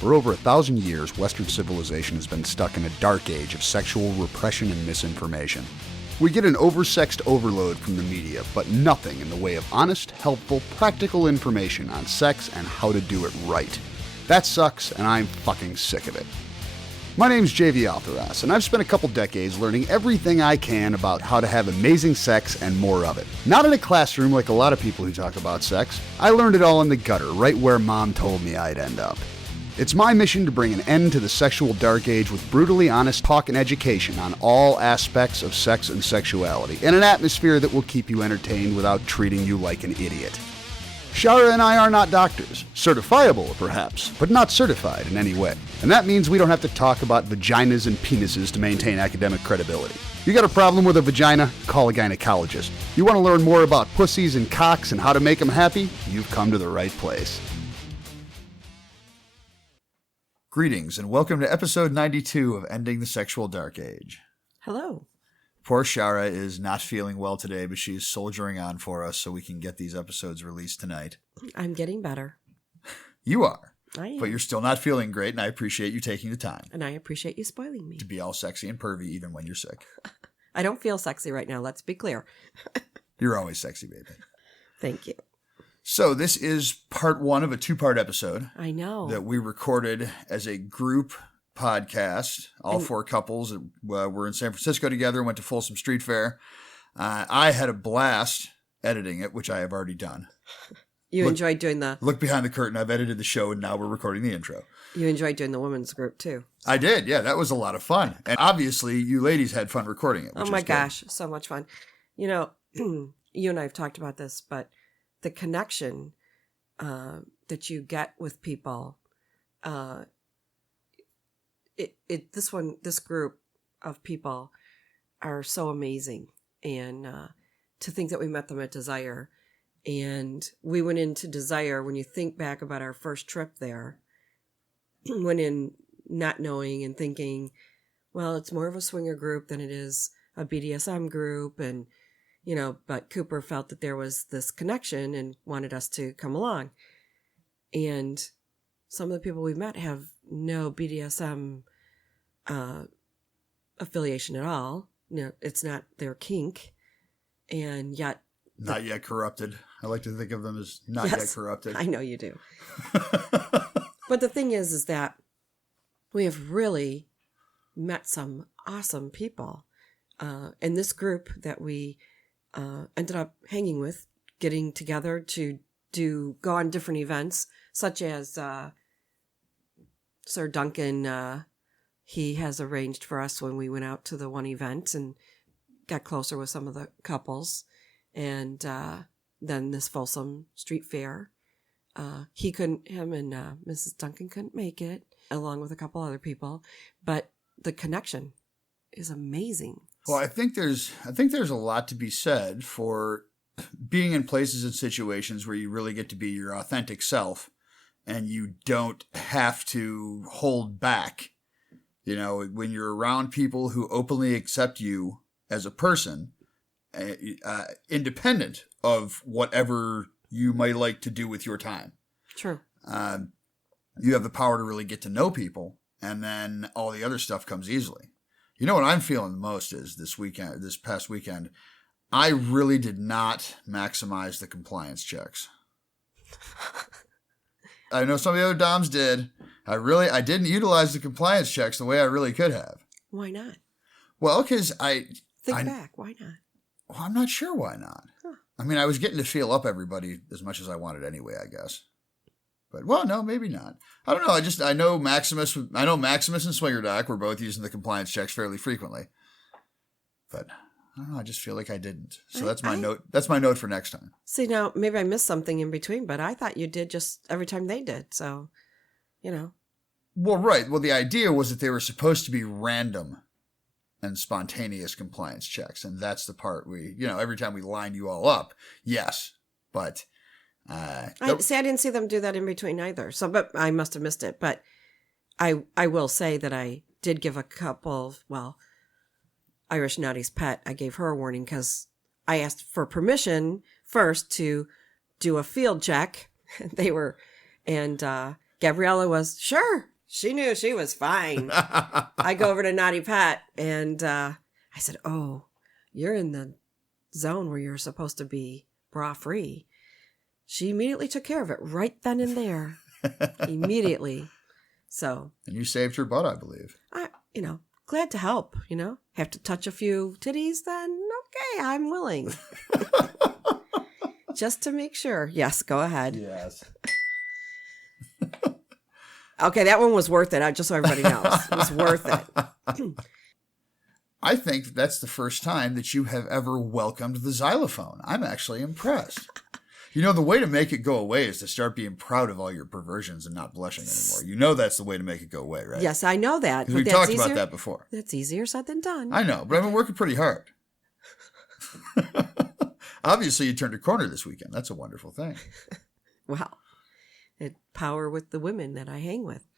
For over 1,000 years, Western civilization has been stuck in a dark age of sexual repression and misinformation. We get an oversexed overload from the media, but nothing in the way of honest, helpful, practical information on sex and how to do it right. That sucks, and I'm fucking sick of it. My name's JV Altheras, and I've spent a couple decades learning everything I can about how to have amazing sex and more of it. Not in a classroom like a lot of people who talk about sex. I learned it all in the gutter, right where Mom told me I'd end up. It's my mission to bring an end to the sexual dark age with brutally honest talk and education on all aspects of sex and sexuality, in an atmosphere that will keep you entertained without treating you like an idiot. Shara and I are not doctors. Certifiable, perhaps, but not certified in any way. And that means we don't have to talk about vaginas and penises to maintain academic credibility. You got a problem with a vagina? Call a gynecologist. You want to learn more about pussies and cocks and how to make them happy? You've come to the right place. Greetings and welcome to episode 92 of Ending the Sexual Dark Age. Hello. Poor Shara is not feeling well today, but she is soldiering on for us so we can get these episodes released tonight. I'm getting better. You are. I am. But you're still not feeling great, and I appreciate you taking the time. And I appreciate you spoiling me. To be all sexy and pervy even when you're sick. I don't feel sexy right now, let's be clear. You're always sexy, baby. Thank you. So this is part one of a two-part episode. I know. That we recorded as a group podcast. All four couples were in San Francisco together and went to Folsom Street Fair. I had a blast editing it, which I have already done. You enjoyed doing the... Look behind the curtain. I've edited the show, and now we're recording the intro. You enjoyed doing the women's group, too. I did, yeah. That was a lot of fun. And obviously, you ladies had fun recording it. Oh my gosh, so much fun. You know, you and I have talked about this, but the connection that you get with people, this group of people are so amazing. And to think that we met them at Desire, and we went into Desire, when you think back about our first trip there, went in not knowing and thinking, well, it's more of a swinger group than it is a BDSM group. And, you know, but Cooper felt that there was this connection and wanted us to come along. And some of the people we've met have no BDSM affiliation at all. No, it's not their kink. And yet... Not yet corrupted. I like to think of them as not yet corrupted. I know you do. But the thing is that we have really met some awesome people. And this group that we ended up hanging with, getting together to go on different events, such as Sir Duncan, he has arranged for us when we went out to the one event and got closer with some of the couples. And then this Folsom Street Fair, him and Mrs. Duncan couldn't make it, along with a couple other people, but the connection is amazing. Well, I think there's a lot to be said for being in places and situations where you really get to be your authentic self and you don't have to hold back. You know, when you're around people who openly accept you as a person, independent of whatever you might like to do with your time. True. You have the power to really get to know people, and then all the other stuff comes easily. You know what I'm feeling the most is this past weekend, I really did not maximize the compliance checks. I know some of the other doms did. I didn't utilize the compliance checks the way I really could have. Why not? Well, because Think back. Why not? Well, I'm not sure why not. Huh. I mean, I was getting to feel up everybody as much as I wanted anyway, I guess. But, well, no, maybe not. I don't know. I know Maximus and Swingerdoc were both using the compliance checks fairly frequently. But, I don't know. I just feel like I didn't. So that's my note. That's my note for next time. See, now, maybe I missed something in between, but I thought you did just every time they did. So, you know. Well, right. Well, the idea was that they were supposed to be random and spontaneous compliance checks. And that's the part every time we line you all up, yes. But I didn't see them do that in between either. So, but I must have missed it. But I will say that I did give a couple, Irish Knotty's Pet, I gave her a warning because I asked for permission first to do a field check. Gabriella was, sure, she knew she was fine. I go over to Knotty Pet and I said, "Oh, you're in the zone where you're supposed to be bra free." She immediately took care of it right then and there. Immediately. So. And you saved her butt, I believe. Glad to help, Have to touch a few titties, then okay, I'm willing. Just to make sure. Yes, go ahead. Yes. Okay, that one was worth it, just so everybody knows. It was worth it. I think that's the first time that you have ever welcomed the xylophone. I'm actually impressed. The way to make it go away is to start being proud of all your perversions and not blushing anymore. That's the way to make it go away, right? Yes, I know that. Because we talked about that before. That's easier said than done. I know, but I've been working pretty hard. Obviously, you turned a corner this weekend. That's a wonderful thing. Well, power with the women that I hang with.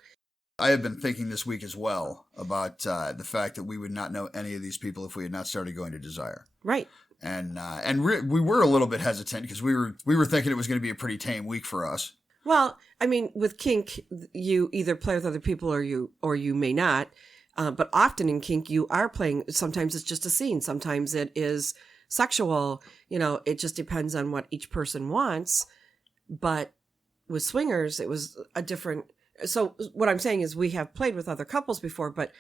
I have been thinking this week as well about the fact that we would not know any of these people if we had not started going to Desire. Right. And we were a little bit hesitant because we were thinking it was going to be a pretty tame week for us. Well, I mean, with kink, you either play with other people or you may not. But often in kink, you are playing. Sometimes it's just a scene. Sometimes it is sexual. It just depends on what each person wants. But with swingers, it was a different. So what I'm saying is we have played with other couples before, but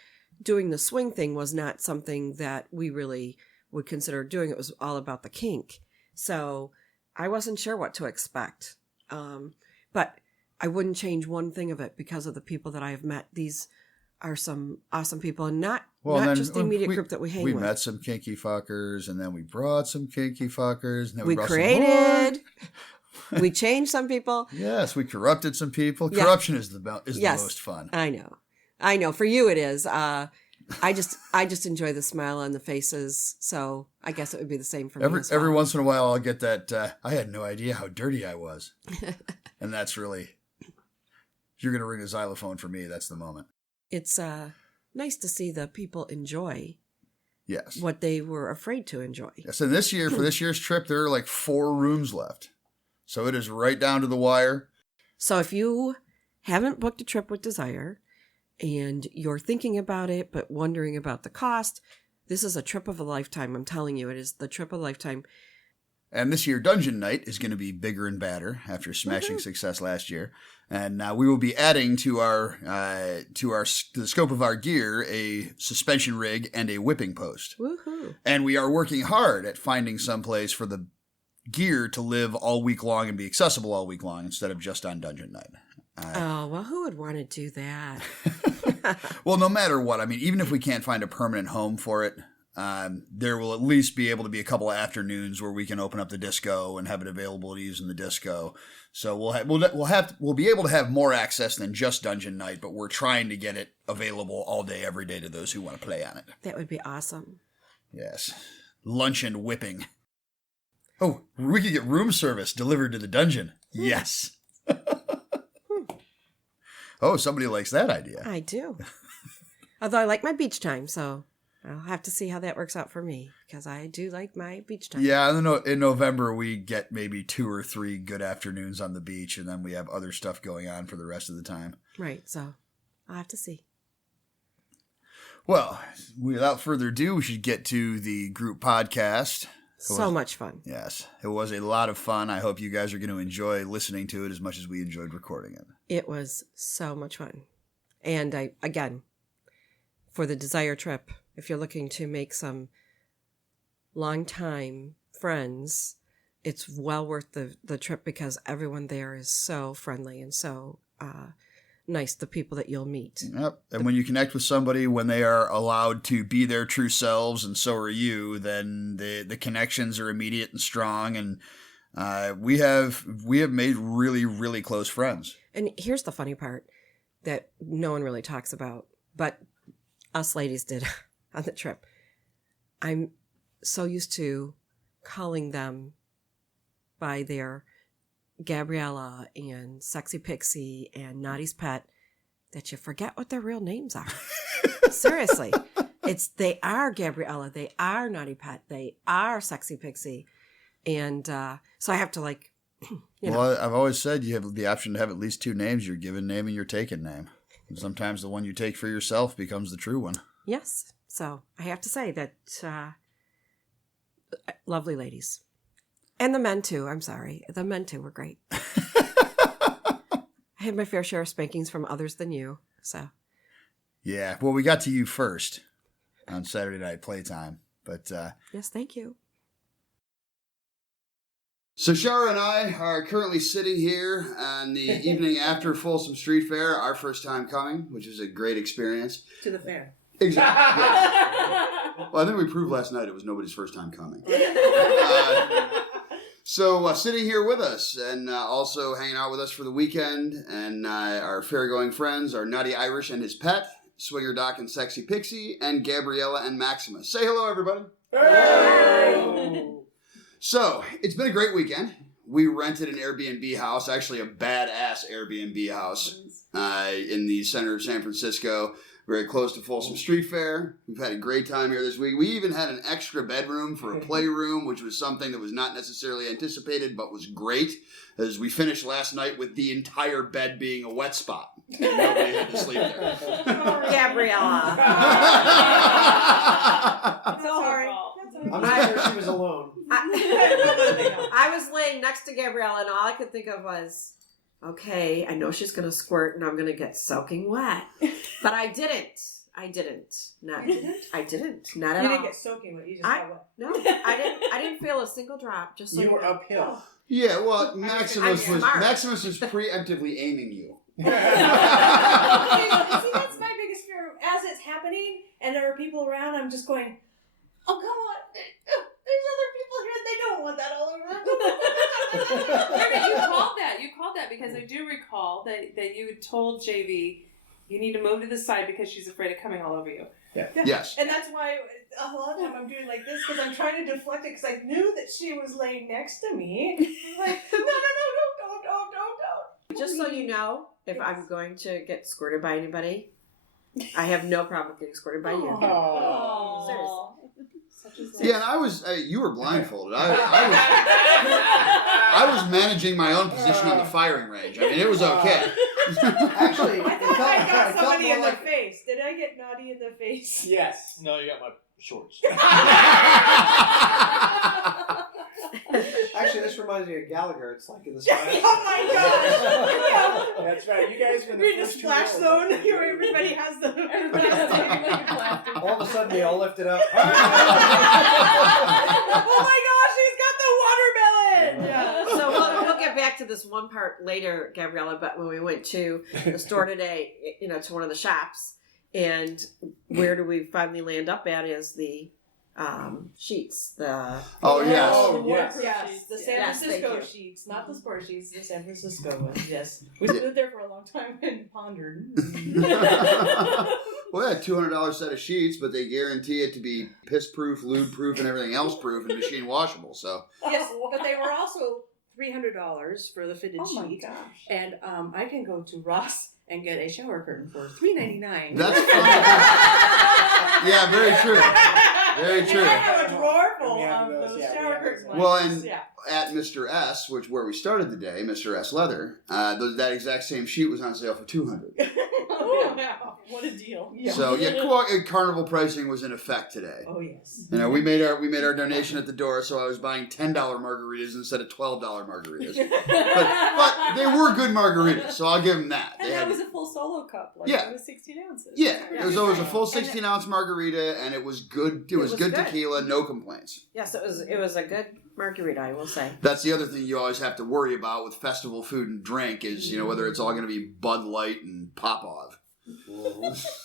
doing the swing thing was not something that we really would consider doing. It was all about the kink. So I wasn't sure what to expect. But I wouldn't change one thing of it because of the people that I have met. These are some awesome people, and not just the immediate group that we hang with. We met some kinky fuckers, and then we brought some kinky fuckers, and then we created. We changed some people. Yes, we corrupted some people. Yeah. Corruption is the most fun. I know. For you, it is. I just enjoy the smile on the faces, so I guess it would be the same for me. Every once in a while, I'll get that. I had no idea how dirty I was, and that's really. If you're gonna ring a xylophone for me, that's the moment. It's nice to see the people enjoy. Yes. What they were afraid to enjoy. Yes, and for this year's trip, there are like 4 rooms left, so it is right down to the wire. So if you haven't booked a trip with Desire, and you're thinking about it, but wondering about the cost, this is a trip of a lifetime. I'm telling you, it is the trip of a lifetime. And this year, Dungeon Night is going to be bigger and badder after smashing success last year. And we will be adding to the scope of our gear a suspension rig and a whipping post. Woohoo! And we are working hard at finding some place for the gear to live all week long and be accessible all week long instead of just on Dungeon Night. Who would want to do that? Well, no matter what, I mean, even if we can't find a permanent home for it, there will at least be able to be a couple of afternoons where we can open up the disco and have it available to use in the disco. So we'll be able to have more access than just Dungeon Night, but we're trying to get it available all day, every day to those who want to play on it. That would be awesome. Yes. Lunch and whipping. Oh, we could get room service delivered to the dungeon. Yes. Oh, somebody likes that idea. I do. Although I like my beach time, so I'll have to see how that works out for me, because I do like my beach time. Yeah, in November, we get maybe 2 or 3 good afternoons on the beach, and then we have other stuff going on for the rest of the time. Right, so I'll have to see. Well, without further ado, we should get to the group podcast. So much fun. Yes, it was a lot of fun. I hope you guys are going to enjoy listening to it as much as we enjoyed recording it. It was so much fun. And again, for the Desire trip, if you're looking to make some long-time friends, it's well worth the trip because everyone there is so friendly and so nice, the people that you'll meet. Yep. And when you connect with somebody, when they are allowed to be their true selves, and so are you, then the connections are immediate and strong. And we have made really, really close friends. And here's the funny part that no one really talks about, but us ladies did on the trip. I'm so used to calling them by their Gabriella and Sexxypixie and Knotty's Pet that you forget what their real names are. Seriously. They are Gabriella, they are Knotty Pet, they are Sexxypixie. And so I have to Well, I've always said you have the option to have at least 2 names, your given name and your taken name. Sometimes the one you take for yourself becomes the true one. Yes. So I have to say that lovely ladies. And the men too. I'm sorry. The men too were great. I had my fair share of spankings from others than you. So. Yeah. Well, we got to you first on Saturday night playtime. But yes, thank you. So Shara and I are currently sitting here on the evening after Folsom Street Fair, our first time coming, which is a great experience. To the fair. Exactly. Yes. Well, I think we proved last night it was nobody's first time coming. So sitting here with us and also hanging out with us for the weekend and our fair-going friends are Knotty Irish and his pet, Swingerdoc and Sexxypixie, and Gabriella and Maximus. Say hello, everybody. Hey! So, it's been a great weekend. We rented an Airbnb house, actually a badass Airbnb house in the center of San Francisco, very close to Folsom Street Fair. We've had a great time here this week. We even had an extra bedroom for a playroom, which was something that was not necessarily anticipated, but was great, as we finished last night with the entire bed being a wet spot. Nobody had to sleep there. Gabriella. It's all her fault. I'm not sure she was alone. I was laying next to Gabriella, and all I could think of was, okay, I know she's going to squirt, and I'm going to get soaking wet. But I didn't. I didn't. Not at all. You didn't get soaking wet. You just got wet. No, I didn't feel a single drop. Just so You were uphill. Yeah, well, Maximus was preemptively aiming you. See, that's my biggest fear. As it's happening, and there are people around, I'm just going, oh, come on. There's other people here. They don't want that all over them. You called that because I do recall that you told JV you need to move to the side because she's afraid of coming all over you. Yeah. Yes. And that's why a lot of time I'm doing like this because I'm trying to deflect it because I knew that she was laying next to me. I'm like, no, don't. Just so you know, if I'm going to get squirted by anybody, I have no problem getting squirted by you. Oh. Seriously. Yeah, and I was, you were blindfolded. I was managing my own position on the firing range. I mean, it was okay. Actually, I thought I got somebody in the face. Did I get naughty in the face? Yes. No, you got my shorts. Actually, this reminds me of Gallagher. It's like in the sky. Oh my gosh! That's right. You guys were We're in the splash zone. Here, everybody has the. All of a sudden, they all lifted up. Oh my gosh! He's got the watermelon. Yeah. So we'll get back to this one part later, Gabriella. But when we went to the store today, to one of the shops, and where do we finally land up at is the sheets. Yes. The San Francisco sheets, not the sport sheets. The San Francisco ones. Yes, we stood there for a long time and pondered. Well, yeah, $200 set of sheets, but they guarantee it to be piss-proof, lube-proof, and everything else-proof and machine washable. So yes, but they were also $300 for the fitted sheet. Oh my gosh! And I can go to Ross and get a shower curtain for $3.99. that's funny. Yeah, very true. Very true. And I have a drawer full of those shower curtains. Well, and at Mr. S, where we started the day, Mr. S Leather, that exact same sheet was on sale for $200. Oh, wow. What a deal. Yeah. So carnival pricing was in effect today. Oh yes. We made our donation at the door, so I was buying $10 margaritas instead of $12 margaritas. but they were good margaritas, so I'll give them that. And that was a full solo cup, it was 16 ounces. Yeah, it was always a full 16-ounce margarita, and it was good. It was good tequila, no complaints. Yes, it was a good margarita, I will say. That's the other thing you always have to worry about with festival food and drink is whether it's all going to be Bud Light and Popov.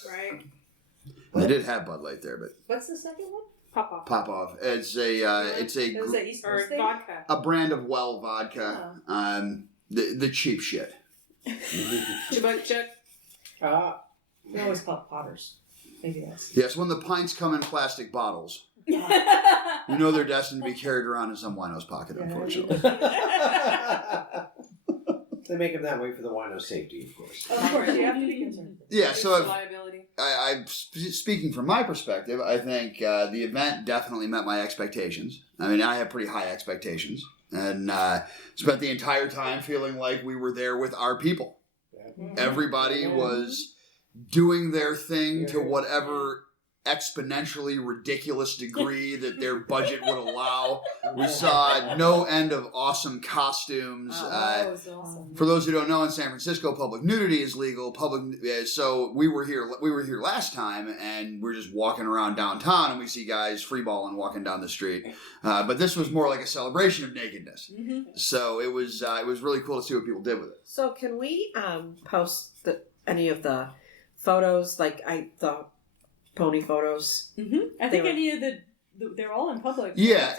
Right. They did have Bud Light there, but what's the second one? Popov. It's a vodka. A brand of well vodka. The cheap shit. Chibuk. We always call it Potters. Maybe that's. Yes, when the pints come in plastic bottles, they're destined to be carried around in some wino's pocket, unfortunately. They make them that way for the wino's safety, of course. Of course, you have to be concerned. Yeah, so liability. I'm speaking from my perspective, I think the event definitely met my expectations. I mean, I have pretty high expectations, and spent the entire time feeling like we were there with our people. Yeah. Everybody was doing their thing to whatever exponentially ridiculous degree that their budget would allow. We saw no end of awesome costumes. That was awesome. For those who don't know, in San Francisco, public nudity is legal. So we were here last time, and we're just walking around downtown, and we see guys freeballing walking down the street. But this was more like a celebration of nakedness. Mm-hmm. So it was really cool to see what people did with it. So can we post any of the photos, like the pony photos? Mm-hmm. I think any of they're all in public. Yeah,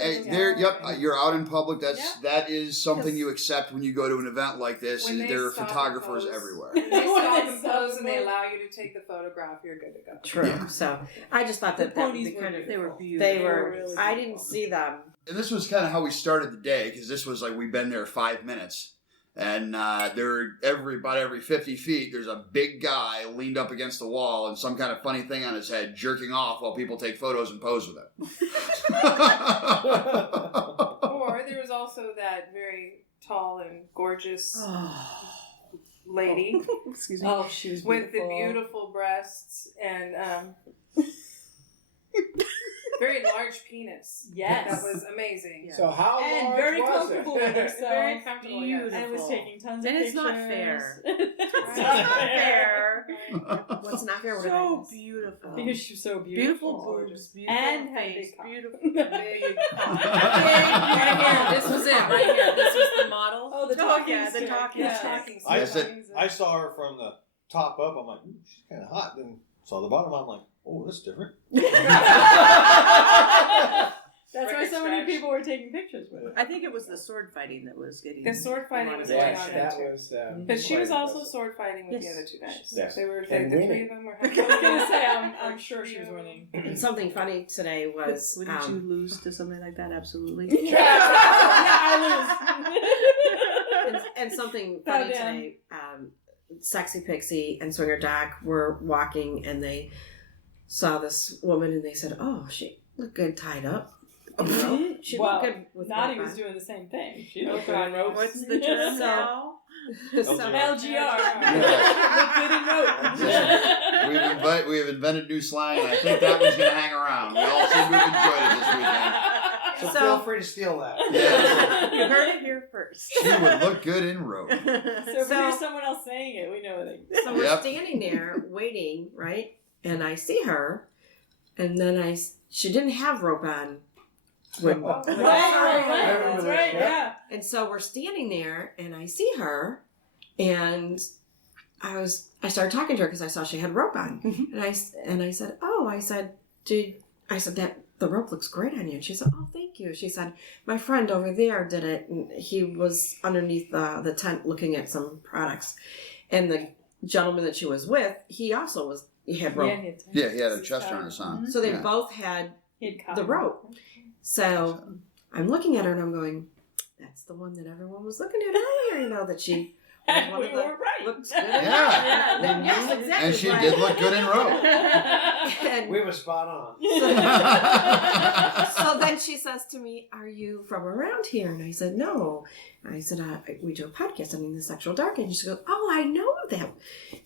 you're out in public. That is something you accept when you go to an event like this. There are photographers everywhere. When they stop and pose and they allow you to take the photograph, you're good to go. True. Yeah. So I just thought that would be kind of, they were beautiful. they were really I beautiful. didn't see them. And this was kind of how we started the day, because this was like we've been there 5 minutes. And about every 50 feet, there's a big guy leaned up against the wall and some kind of funny thing on his head, jerking off while people take photos and pose with him. Or there was also that very tall and gorgeous lady Excuse me. Oh, she was with beautiful. the beautiful breasts and very large penis. Yes. That was amazing. Yeah. So how And large very was comfortable with it? herself. Very comfortable, yes. Beautiful. And was taking tons of And pictures. it's not fair. It's not not fair. fair. What's not fair? So beautiful. Because she's so beautiful. Beautiful boobs, beautiful and face, big cock. beautiful. Big Right here. This was it. Right here. This was the model. Oh, the talking yeah, the stick. talking Yes. stick. I Yes, said I saw her from the top up. I'm like, ooh, she's kind of hot. Then saw the bottom. I'm like, oh, that's different. That's why so many people were taking pictures with her. I think it was the sword fighting that was getting. The sword fighting was going Yes, on there that too. was. But she quite was also impressive. sword fighting with Yes. the other two guys. Yes. They were And the three winning. of them were I was gonna say, I'm sure she was winning. And something funny today was Wouldn't you lose to something like that? Absolutely. and something Oh, funny damn. today. Sexypixie and Swingerdoc were walking, and they saw this woman, and they said, "Oh, she looked good tied up." Oh, she Well, looked good with Knotty rope was on. doing the same thing. She Oh, looked good God. in ropes. What's the term So- now? So- LGR. Yeah. Look good in ropes. We have invented new slang, and I think that one's going to hang around. We all seem to have enjoyed it this weekend. So, So- feel free to steal that. Yeah. You heard it here first. She would look good in rope. So if we So- hear someone else saying it, we know it. So we're Yep. standing there waiting, right? And I see her, and then she didn't have rope on. When, Oh, when- I remember That's this, right, yeah. yeah. And so we're standing there, and I see her, and I started talking to her because I saw she had rope on, and I said, that the rope looks great on you. And she said, "Oh, thank you." She said, "My friend over there did it, and he was underneath the tent looking at some products, and the gentleman that she was with, he had rope, Yeah, he had a chest harness on. so they Yeah. both had He had the cotton. rope." So I'm looking at her and I'm going, "That's the one that everyone was looking at earlier. You know that she was And one we of the were right. looks good." Yeah. Yes, exactly. And she right. did look good in rope. And We were spot on. so then she says to me, "Are you from around here?" And I said, "No." I said, "We do a podcast on the sexual dark age." And she goes, "Oh, I know them."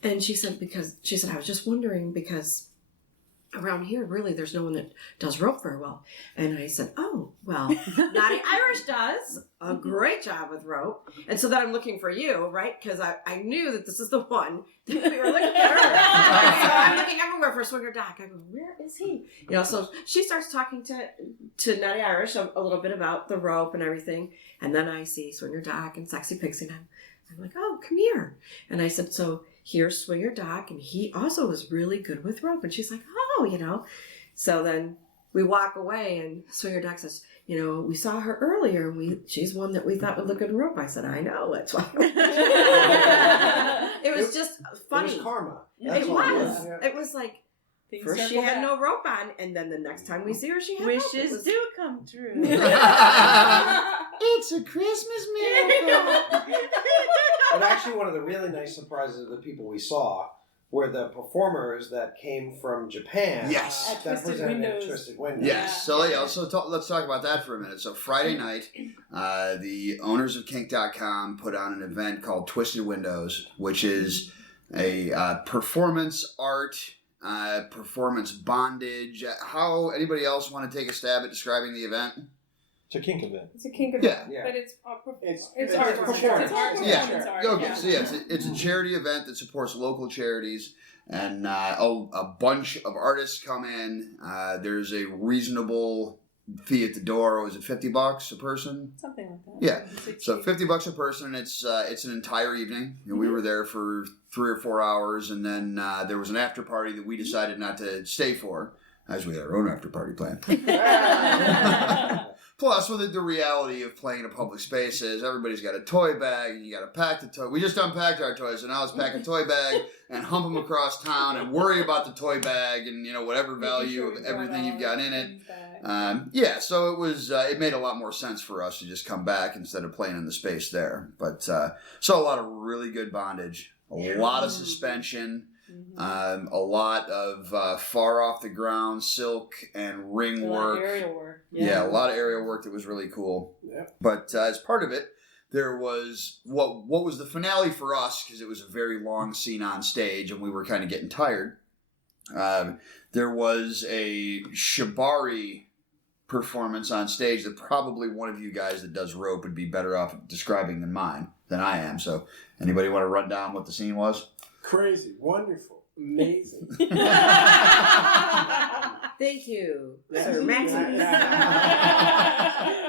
And she said, "I was just wondering because around here, really, there's no one that does rope very well." And I said, "Oh, well, Knotty Irish does a great job with rope." And so then I'm looking for you, right? Because I knew that this is the one that we were looking at. So I'm looking everywhere for Swingerdoc. I go, "Where is he?" You know, so she starts talking to Knotty Irish a little bit about the rope and everything. And then I see Swingerdoc and Sexypixie, and I'm like, "Oh, come here." And I said, "So here's Swingerdoc, and he also is really good with rope." And she's like, "Oh, you know." So then we walk away, and Swingerdoc says, "You know, we saw her earlier, and she's one that we thought would look good in rope." I said, "I know, that's why." It was just funny. It was karma. It That's all was. Yeah. It was like, Things first she circle had back. no rope on, and then the next time we see her, she had rope. It Wishes was- do come true. It's a Christmas miracle. But actually, one of the really nice surprises of the people we saw were the performers that came from Japan. Yes. At That Twisted presented Windows. Twisted Windows. Yes. So let's talk about that for a minute. So Friday night, the owners of kink.com put on an event called Twisted Windows, which is a performance art, performance bondage. How anybody else want to take a stab at describing the event? It's a kink event. It's a kink event, Yeah. but it's It's art. performance. It's all Yeah. performance art. Okay, Yeah. so yeah, it's a charity event that supports local charities, and a bunch of artists come in. There's a reasonable fee at the door. Was it $50 a person? Something like that. Yeah. 60. So $50 a person. It's an entire evening. And we were there for 3 or 4 hours, and then there was an after party that we decided not to stay for, as we had our own after party plan. Plus, with the reality of playing in a public space is everybody's got a toy bag, and you got to pack the toy. We just unpacked our toys, so now let's pack a toy bag and hump them across town and worry about the toy bag and whatever value of everything you've got in it. So it was. It made a lot more sense for us to just come back instead of playing in the space there. But saw a lot of really good bondage, a lot of suspension. A lot of far off the ground silk and ring work. Aerial work. Yeah, a lot of aerial work that was really cool. Yeah. But as part of it, there was what was the finale for us, because it was a very long scene on stage and we were kind of getting tired. There was a shibari performance on stage that probably one of you guys that does rope would be better off describing than I am. So anybody want to run down what the scene was? Crazy, wonderful, amazing. Thank you, Yeah. Sir Maximus.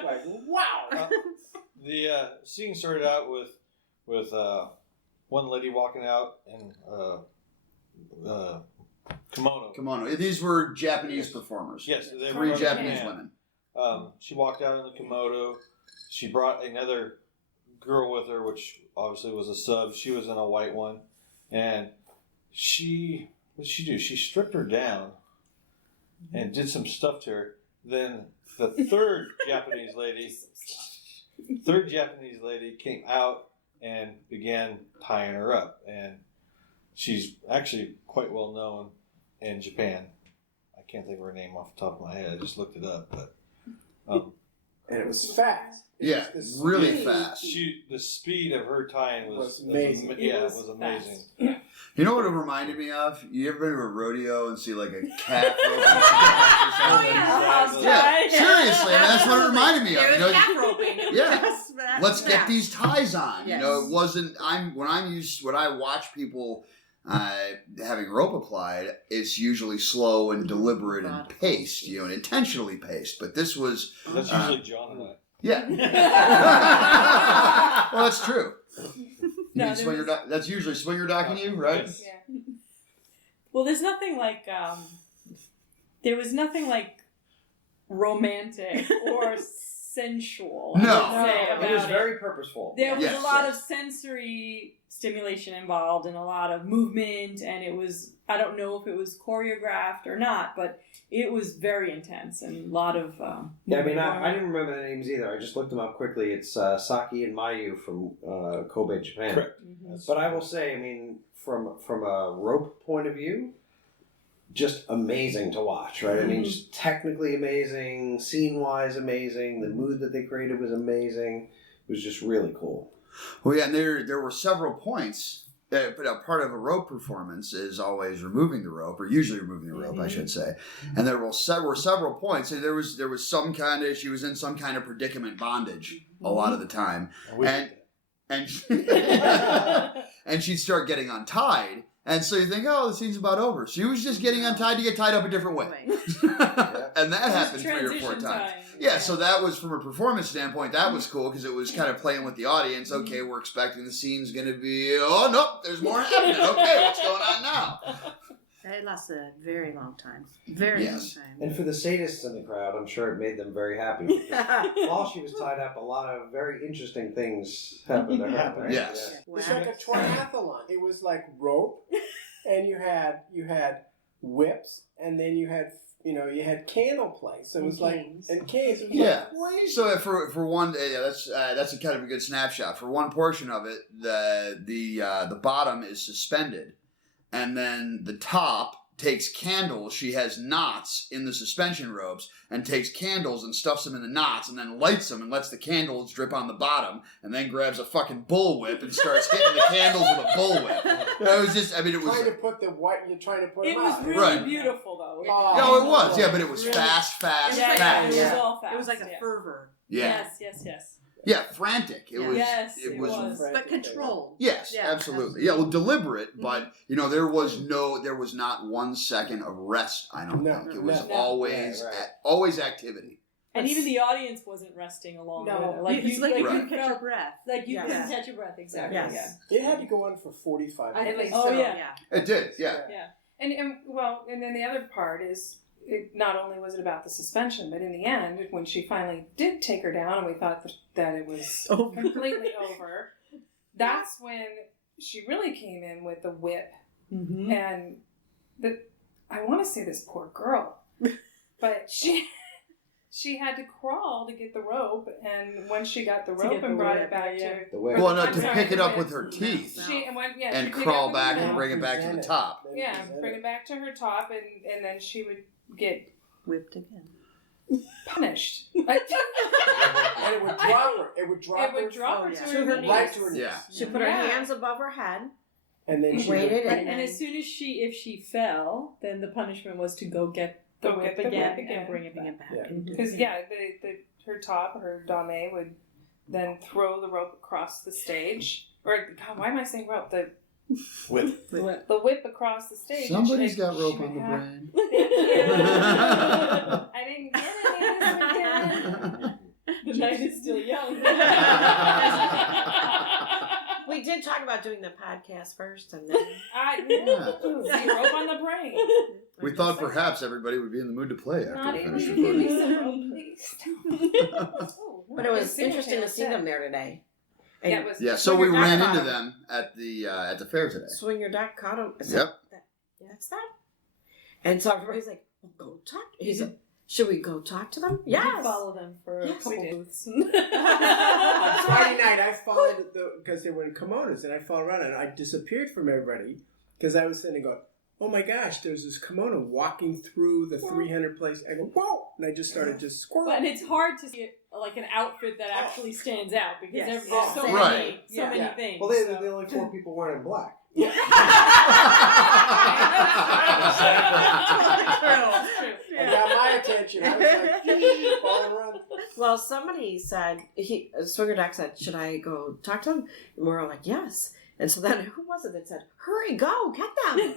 Like, wow. The scene started out with one lady walking out in kimono. These were Japanese performers. Yes, they were 3 from Japanese Japan. women. She walked out in the kimono. She brought another girl with her, which obviously was a sub. She was in a white one. And what did she do? She stripped her down and did some stuff to her. Then the third Japanese lady came out and began tying her up. And she's actually quite well known in Japan. I can't think of her name off the top of my head. I just looked it up, but And it was fast. Yeah, really fast. the speed of her tying was amazing. It was amazing. You know what it reminded me of? You ever been to a rodeo and see like a calf roping? Yeah, seriously, that's what it reminded me of. It was calf roping. Yeah. Let's get these ties on. Yes. It wasn't. When I watch people having rope applied, it's usually slow and deliberate and paced, and intentionally paced. But this was. That's usually John and I. Yeah. Well, that's true. No, That's usually swingerdocking you, right? Yes. Yeah. Well, there's nothing like there was nothing like romantic or sensual. No. I would say, It was about very purposeful. There was Yes, a lot yes. of sensory stimulation involved and a lot of movement, and it was, I don't know if it was choreographed or not, but it was very intense and a lot of Yeah, I mean, I didn't remember the names either. I just looked them up quickly. It's Saki and Mayu from Kobe, Japan. Correct. But I will say, I mean, from a rope point of view, just amazing to watch, right? I mean, just technically amazing, scene-wise amazing. The mood that they created was amazing. It was just really cool. Well, yeah, and there were several points. But a part of a rope performance is always removing the rope, or usually removing the rope, I should say. And there were several points. And there was some kind of, she was in some kind of predicament bondage a lot of the time, and she'd start getting untied. And so you think, oh, the scene's about over. She was just getting untied to get tied up a different way. And that happened 3 or 4 times. Yeah, so that was, from a performance standpoint, that was cool because it was kind of playing with the audience. Okay, we're expecting the scene's going to be, oh, nope, there's more happening. Okay, what's going on now? It lasted a very long time. Very long time. And for the sadists in the crowd, I'm sure it made them very happy. While she was tied up, a lot of very interesting things happened to her. Right? Yes. It's like a triathlon. It was like rope, and you had whips, and then you had candle play. So it was canes. and canes. It was Yeah. like crazy. So for one, that's a kind of a good snapshot. For one portion of it, the bottom is suspended, and then the top takes candles. She has knots in the suspension ropes and takes candles and stuffs them in the knots and then lights them and lets the candles drip on the bottom and then grabs a fucking bullwhip and starts hitting the candles with a bullwhip. It was just, I mean, it was... Trying to put the white, you're trying to put It them was out. really Right. beautiful, though. No, it was, yeah, but it was fast, Yeah, fast. it was all fast. It was like a yeah. fervor. Yeah. Yes. Yeah, frantic. It was. Yes, it it was. was. But controlled. Yes, Yeah, absolutely. Yeah, well, deliberate, but there was not 1 second of rest. I don't No, think it was no. always Right. always activity. And even the audience wasn't resting along with it. Like it's you, like you Right. couldn't catch your breath. like you Yeah. couldn't catch your breath. Exactly. Yes. It had to go on for 45 I minutes. think Oh, so. yeah. It did, yeah. And then the other part is, it not only was it about the suspension, but in the end, when she finally did take her down and we thought that it was completely over, that's when she really came in with the whip. Mm-hmm. And I want to say this poor girl, but she had to crawl to get the rope, and when she got the rope and brought it back to The whip. Well, no, I'm to sorry, pick it the up whip. with her teeth She and went, and she'd pick it crawl up with back her and mouth. bring it back to the top. Yeah, bring it back to her top, and then she would get Whipped again. punished. And it would drop her. It would drop her. drop her Oh, to yeah. her Right knees. to her knees. Yeah. She put her hands above her head. And then she Waited would, and And as soon as if she fell, then the punishment was to go get the Go whip get the again whip again. and bring it back. Yeah. Because her top, her dame would then throw the rope across the stage. Or God, why am I saying rope? The Whip. whip across the stage. Somebody's got rope she on the would have- brain. I didn't get it. The night is still young. We did talk about doing the podcast first, and then See, rope on the brain. We thought perhaps everybody would be in the mood to play after Not we even finished give me recording. some rope, please. but it was interesting to see them there today. And Yeah, it was. Yeah, so we ran Swingerdoc into them at the fair today. Swingerdoc caught him. Yep. That's that. And so everybody's like, well, go talk. He's like, should we go talk to them? Yes. Follow them for a Yes, couple we did. booths. On Friday night, I followed because they were in kimonos, and I followed around and I disappeared from everybody because I was sitting there going, "Oh my gosh, there's this kimono walking through the 300 place." I go, "Whoa!" And I just started squirrel. And it's hard to see like an outfit that actually stands out because Yes. there's so Right. many things. Well, they're so. the only 4 people wearing black. I got my attention. I was like, following around. Well, somebody said, Swingerdoc said, should I go talk to them? And we're all like, yes. And so then, who was it that said, hurry, go, get them?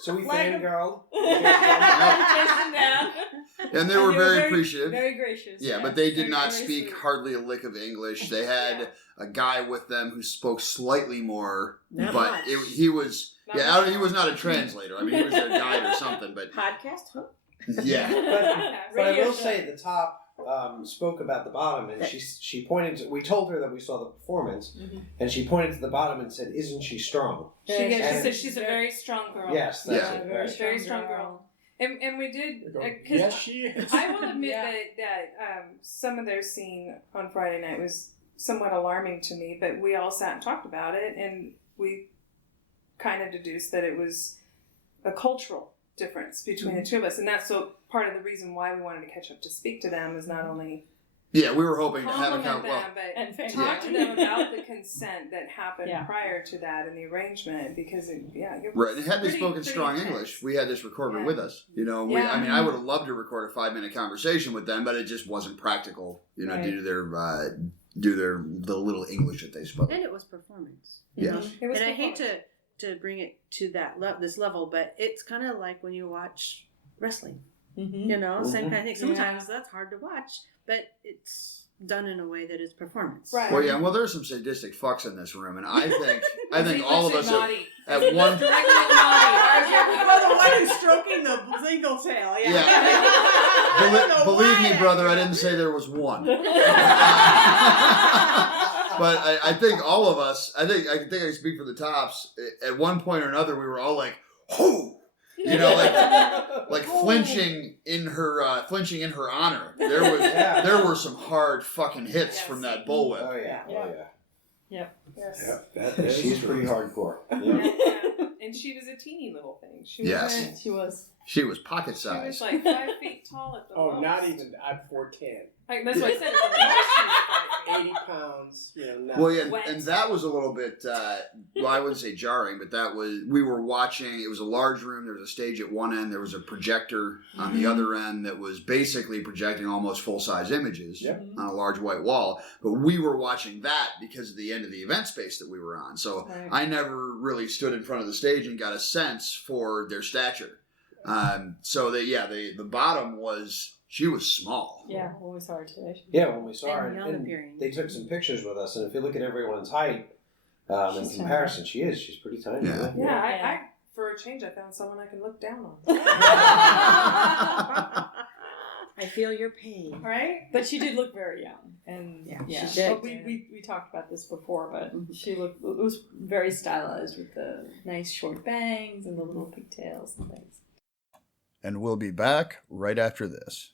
So we Flag 'em. fangirled. Chase them down. And they were very appreciative. Very gracious. Yeah, yes. but they did Very, not very speak sweet. hardly a lick of English. They had a guy with them who spoke slightly more, Not but much. he was Not yeah, much. he was not a translator. I mean, he was their guide or something. But Podcast, huh? yeah, But I Radio will show. say the top spoke about the bottom, and she pointed to. We told her that we saw the performance, and she pointed to the bottom and said, "Isn't she strong?" She said she's a very strong girl. Yes, that's Yeah. it. Very strong girl. And we did, I go, because yes, she is. I will admit Yeah. that some of their scene on Friday night was somewhat alarming to me, but we all sat and talked about it, and we kind of deduced that it was a cultural difference between the two of us, and that's so part of the reason why we wanted to catch up to speak to them is not only yeah, we were hoping to have a compliment them, and but fangirl. talk to them about the consent that happened Yeah. prior to that and the arrangement, because it was right. And had they pretty- spoken pretty strong intense. English, we had this recorded Yeah. with us. You know, Yeah. I mean, I would have loved to record a 5-minute conversation with them, but it just wasn't practical. You know, Right. due to the little English that they spoke. And it was performance. Yeah. It was And I hate performance. to bring it to that this level, but it's kind of like when you watch wrestling. Mm-hmm. You know, same kind of thing. Yeah. Sometimes that's hard to watch, but it's done in a way that is performance. Right. Well, yeah. Well, there's some sadistic fucks in this room, and I think He all of looks us naughty. at one. Directly at Knotty. the one who's stroking the single tail. Yeah. Believe me, brother, I didn't say there was one. But I think all of us, I think I speak for the tops. At one point or another, we were all like, "Whoo!" You know, like flinching in her honor. There were some hard fucking hits Yes. from that bullwhip. Oh yeah. Yeah. Oh yeah. Yep. Yes. That She's true. pretty hardcore. Yeah. And she was a teeny little thing. She Yes. wasn't- She was. She was pocket She was sized. like 5 feet tall at the Oh, most. not even. I'm 4'10". Like, that's what I said. At the most, she was 5 feet. 80 pounds. Not Well, yeah, Wet. and that was a little bit, well, I wouldn't say jarring, but that was, we were watching, it was a large room, there was a stage at one end, there was a projector on the other end that was basically projecting almost full-size images Yep. on a large white wall, but we were watching that because of the end of the event space that we were on, so Right. I never really stood in front of the stage and got a sense for their stature. So the bottom was, she was small. Yeah, always hard today. Yeah, when we saw her, And young appearing. they took some pictures with us, and if you look at everyone's height in She's comparison, she's pretty tiny. Yeah. Yeah, I for a change, I found someone I can look down on. I feel your pain. Right? But she did look very young, and Yeah, she did. But we talked about this before, but she looked. It was very stylized with the nice short bangs and the little pigtails and things. And we'll be back right after this.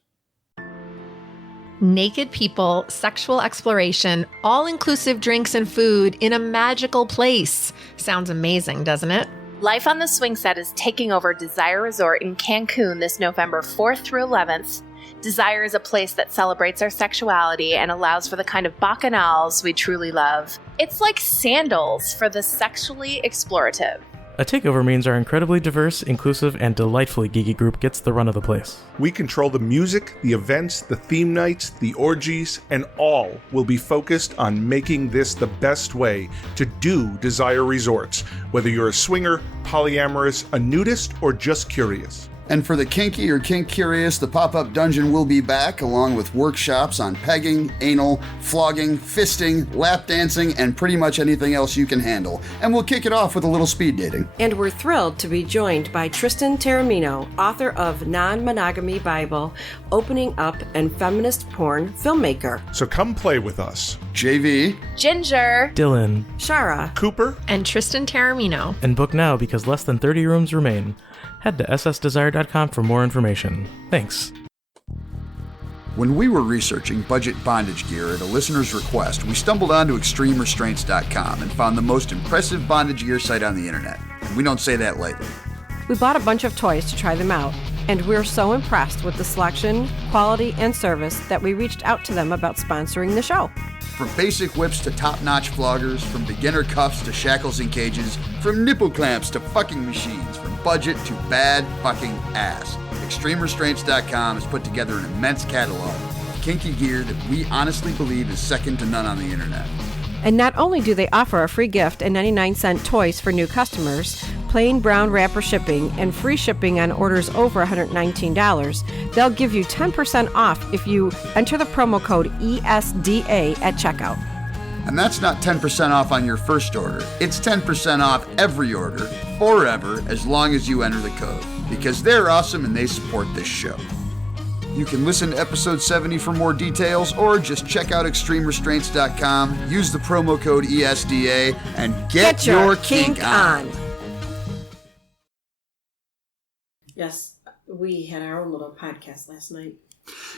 Naked people, sexual exploration, all-inclusive drinks and food in a magical place. Sounds amazing, doesn't it? Life on the Swing Set is taking over Desire Resort in Cancun this November 4th through 11th. Desire is a place that celebrates our sexuality and allows for the kind of bacchanals we truly love. It's like sandals for the sexually explorative. A takeover means our incredibly diverse, inclusive, and delightfully geeky group gets the run of the place. We control the music, the events, the theme nights, the orgies, and all will be focused on making this the best way to do Desire Resorts, whether you're a swinger, polyamorous, a nudist, or just curious. And for the kinky or kink curious, the pop-up dungeon will be back, along with workshops on pegging, anal, flogging, fisting, lap dancing, and pretty much anything else you can handle. And we'll kick it off with a little speed dating. And we're thrilled to be joined by Tristan Taormino, author of Non-Monogamy Bible, Opening Up, and feminist porn filmmaker. So come play with us. JV, Ginger, Dylan, Shara, Cooper, And Tristan Taormino. and book now because less than 30 rooms remain. Head to ssdesire.com for more information. Thanks. when we were researching budget bondage gear at a listener's request, we stumbled onto extremerestraints.com and found the most impressive bondage gear site on the internet. And we don't say that lightly. We bought a bunch of toys to try them out, and we're so impressed with the selection, quality, and service that we reached out to them about sponsoring the show. From basic whips to top-notch floggers, from beginner cuffs to shackles and cages, from nipple clamps to fucking machines, from budget to bad fucking ass, ExtremeRestraints.com has put together an immense catalog of kinky gear that we honestly believe is second to none on the internet. And not only do they offer a free gift and 99-cent toys for new customers, plain brown wrapper shipping, and free shipping on orders over $119, they'll give you 10% off if you enter the promo code ESDA at checkout. And that's not 10% off on your first order. It's 10% off every order, forever, as long as you enter the code. Because they're awesome and they support this show. You can listen to episode 70 for more details, or just check out ExtremeRestraints.com, use the promo code ESDA, and get your kink on. Yes, we had our own little podcast last night.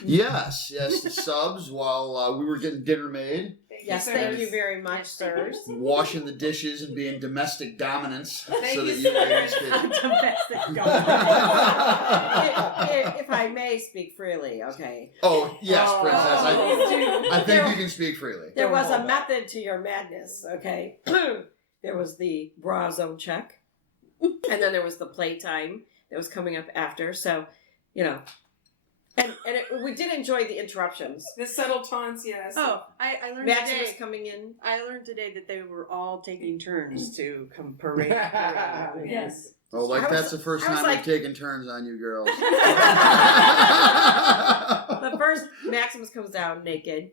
Yes, the subs while we were getting dinner made, Yes, thank you very much, sirs. washing the dishes and being domestic dominants, Thank so you, that you ladies sirs. could... Domestic if I may speak freely, okay. Oh, yes, Princess, I think There- you can speak freely. There was a method to your madness, okay? There was the bra zone check, and then there was the playtime that was coming up after. So, you know, and we did enjoy the interruptions. The subtle taunts, yes. Oh, I learned Max today. was coming in. I learned today that they were all taking turns to come parade. Yes. Oh, like I was- that's the first I was time like- we've taken turns on you girls. But first, Maximus comes down naked.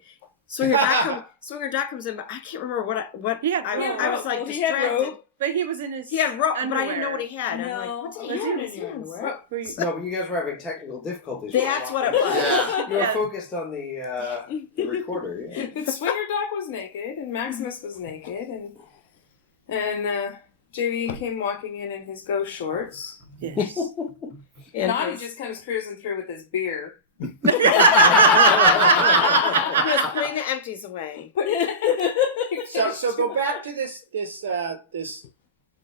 Swingerdoc comes in, but I can't remember what He had I was like He had distracted. robe. But he was in his He had rope, but I underwear. didn't know what he had. No, I'm like, what's he was have in in his his hands? underwear. No, but you guys were having technical difficulties. That's what it was. Yeah. You were Yeah. focused on the recorder. Yeah. But Swingerdoc was naked, and Maximus was naked, and JV came walking in his ghost shorts. Yes. And Knotty his- just comes cruising through with his beer. he was putting the empties away. So go back to this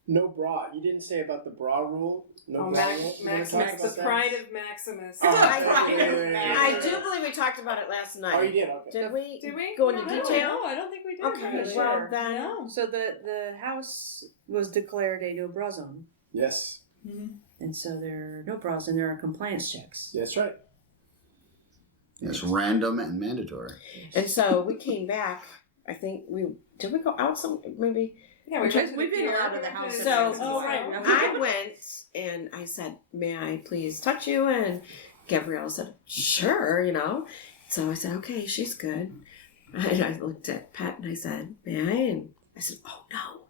no bra. You didn't say about the bra rule. No bra rule. Maximus, the pride of Maximus. I do believe we talked about it last night. Oh, you did? Okay. Did we? Did we? Go into No, detail? No, I don't think we did. Okay, Really. well then. No. So the house was declared a no bra zone, Yes. and so there are no bras and there are compliance checks. That's right. It's random and mandatory. And so we came back. I think did we go out some maybe? Yeah, we've been allowed in the house. So right. I went and I said, "May I please touch you?" And Gabriella said, "Sure," So I said, "Okay, she's good." And I looked at Pat and I said, "May I?" And I said, "Oh no,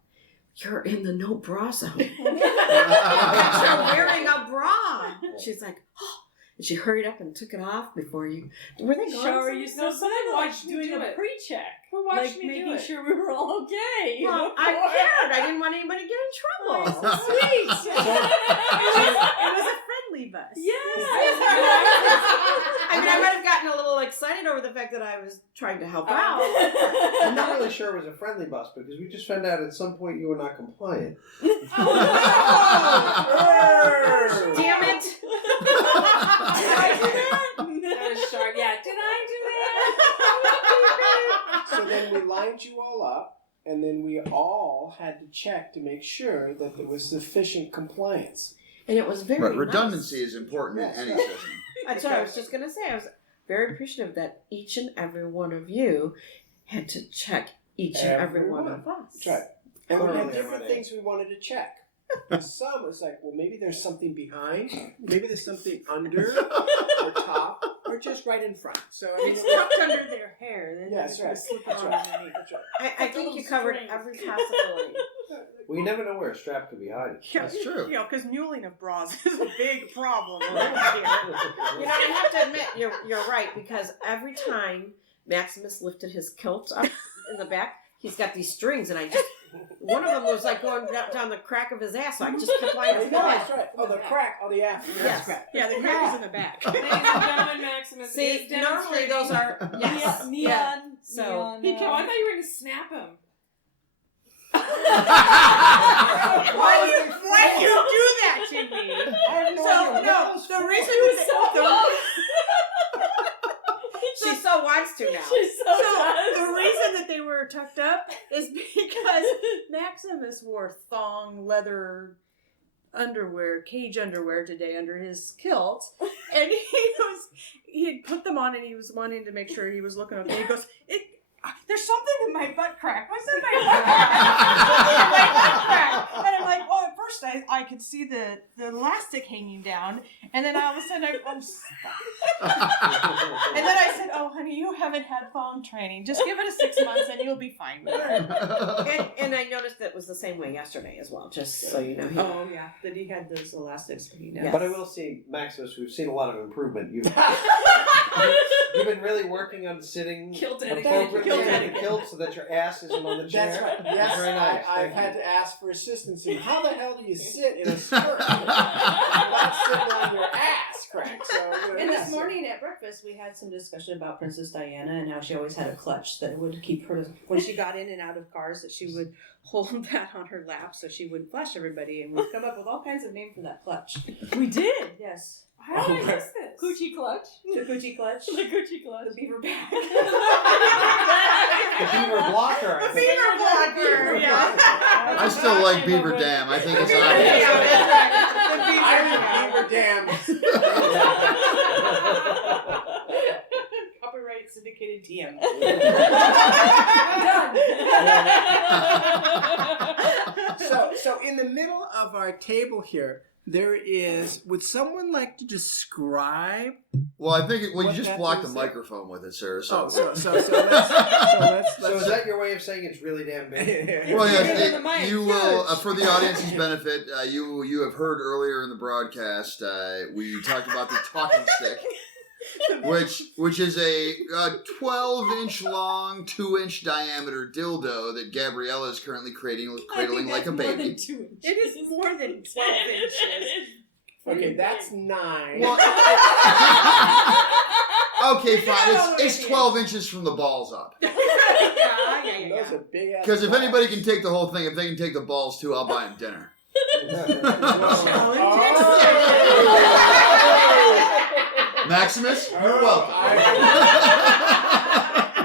you're in the no bra zone. You're wearing a bra." She's like, "Oh." And she hurried up and took it off before you. Were they gone? Show you so someone good, like watched me doing do a it. pre-check. Who watched like me do making it? sure we were all okay. Well, I cared. I didn't want anybody to get in trouble. Sweet. It was a friendly bus. Yes. I mean, I might have gotten a little excited over the fact that I was trying to help out. I'm not really sure it was a friendly bus because we just found out at some point you were not compliant. Damn it! Did I do that? That was sharp. Yeah, did I do that? So then we lined you all up, and then we all had to check to make sure that there was sufficient compliance. And it was very Right, redundancy nice. is important Yes, in any yes. system. That's what I was just going to say. I was very appreciative that each and every one of you had to check each and every one of us. That's right. And we had Totally different right. things we wanted to check. Some was like, well, maybe there's something behind, maybe there's something under or top, or just right in front. So I mean, It's tucked under their hair. Then yeah, that's right. slip That's on right. underneath. That's right. I think you covered every possibility. Well, you never know where a strap could be hiding. That's true. Because muling of bras is a big problem around here. I have to admit, you're right, because every time Maximus lifted his kilt up in the back, he's got these strings, and one of them was like going down the crack of his ass, so I just kept lying his No, head. that's right. Oh, the crack. Oh, the ass. Yes. Crack. Yeah, the crack is in the back. Ladies and gentlemen, Maximus See, is normally those are yes. Neon. Yeah. So Neon, Oh, I thought you were going to snap him. Why you do that to me? I have no idea. The reason she so wants to now. She so does. the reason that they were tucked up is because Maximus wore thong leather underwear, cage underwear today under his kilt, and he had put them on and he was wanting to make sure he was looking okay. He goes, there's something in my butt crack. What's in my butt crack? And I'm like, well, at first I could see the elastic hanging down, and then all of a sudden I'm stuck. And then I said, oh, honey, you haven't had thong training. Just give it a 6 months and you'll be fine with it. And I noticed that it was the same way yesterday as well, just so you know. Oh, yeah, that he had those elastics hanging down. Yes. But I will say, Maximus, we've seen a lot of improvement. You've been really working on sitting Kilt appropriately etiquette. in the kilt so that your ass isn't on the chair. That's right. Yes, Very nice. I've Thank had you. to ask for assistance. And how the hell do you sit in a skirt without sitting on your ass crack? So, And this morning at breakfast, we had some discussion about Princess Diana and how she always had a clutch that would keep her, when she got in and out of cars, that she would hold that on her lap so she wouldn't flush everybody. And we've come up with all kinds of names for that clutch. We did. Yes. How did I miss this? Coochie clutch. The Gucci clutch. The Coochie clutch. The beaver back. The beaver blocker. I think. Beaver blocker, yeah. I still like Beaver Dam. I think it's Yeah, obvious. that's right. The Beaver I Dam. Copyright syndicated TM. So in the middle of our table here, there is. Would someone like to describe? Well, I think you What just that blocked the is? microphone with it, sir. So So, let's So is that your way of saying it's really damn big? well, Bigger than yes, the mic. you will. For the audience's benefit, you have heard earlier in the broadcast we talked about the talking stick, which is a 12-inch long, 2-inch diameter dildo that Gabriella is currently cradling like a baby. It is more than 12 inches. Okay, that's 9. Well, Okay, fine. It's 12 inches from the balls up. Yeah. Those are big ass. Because if anybody can take the whole thing, if they can take the balls too, I'll buy them dinner. Maximus, you're welcome.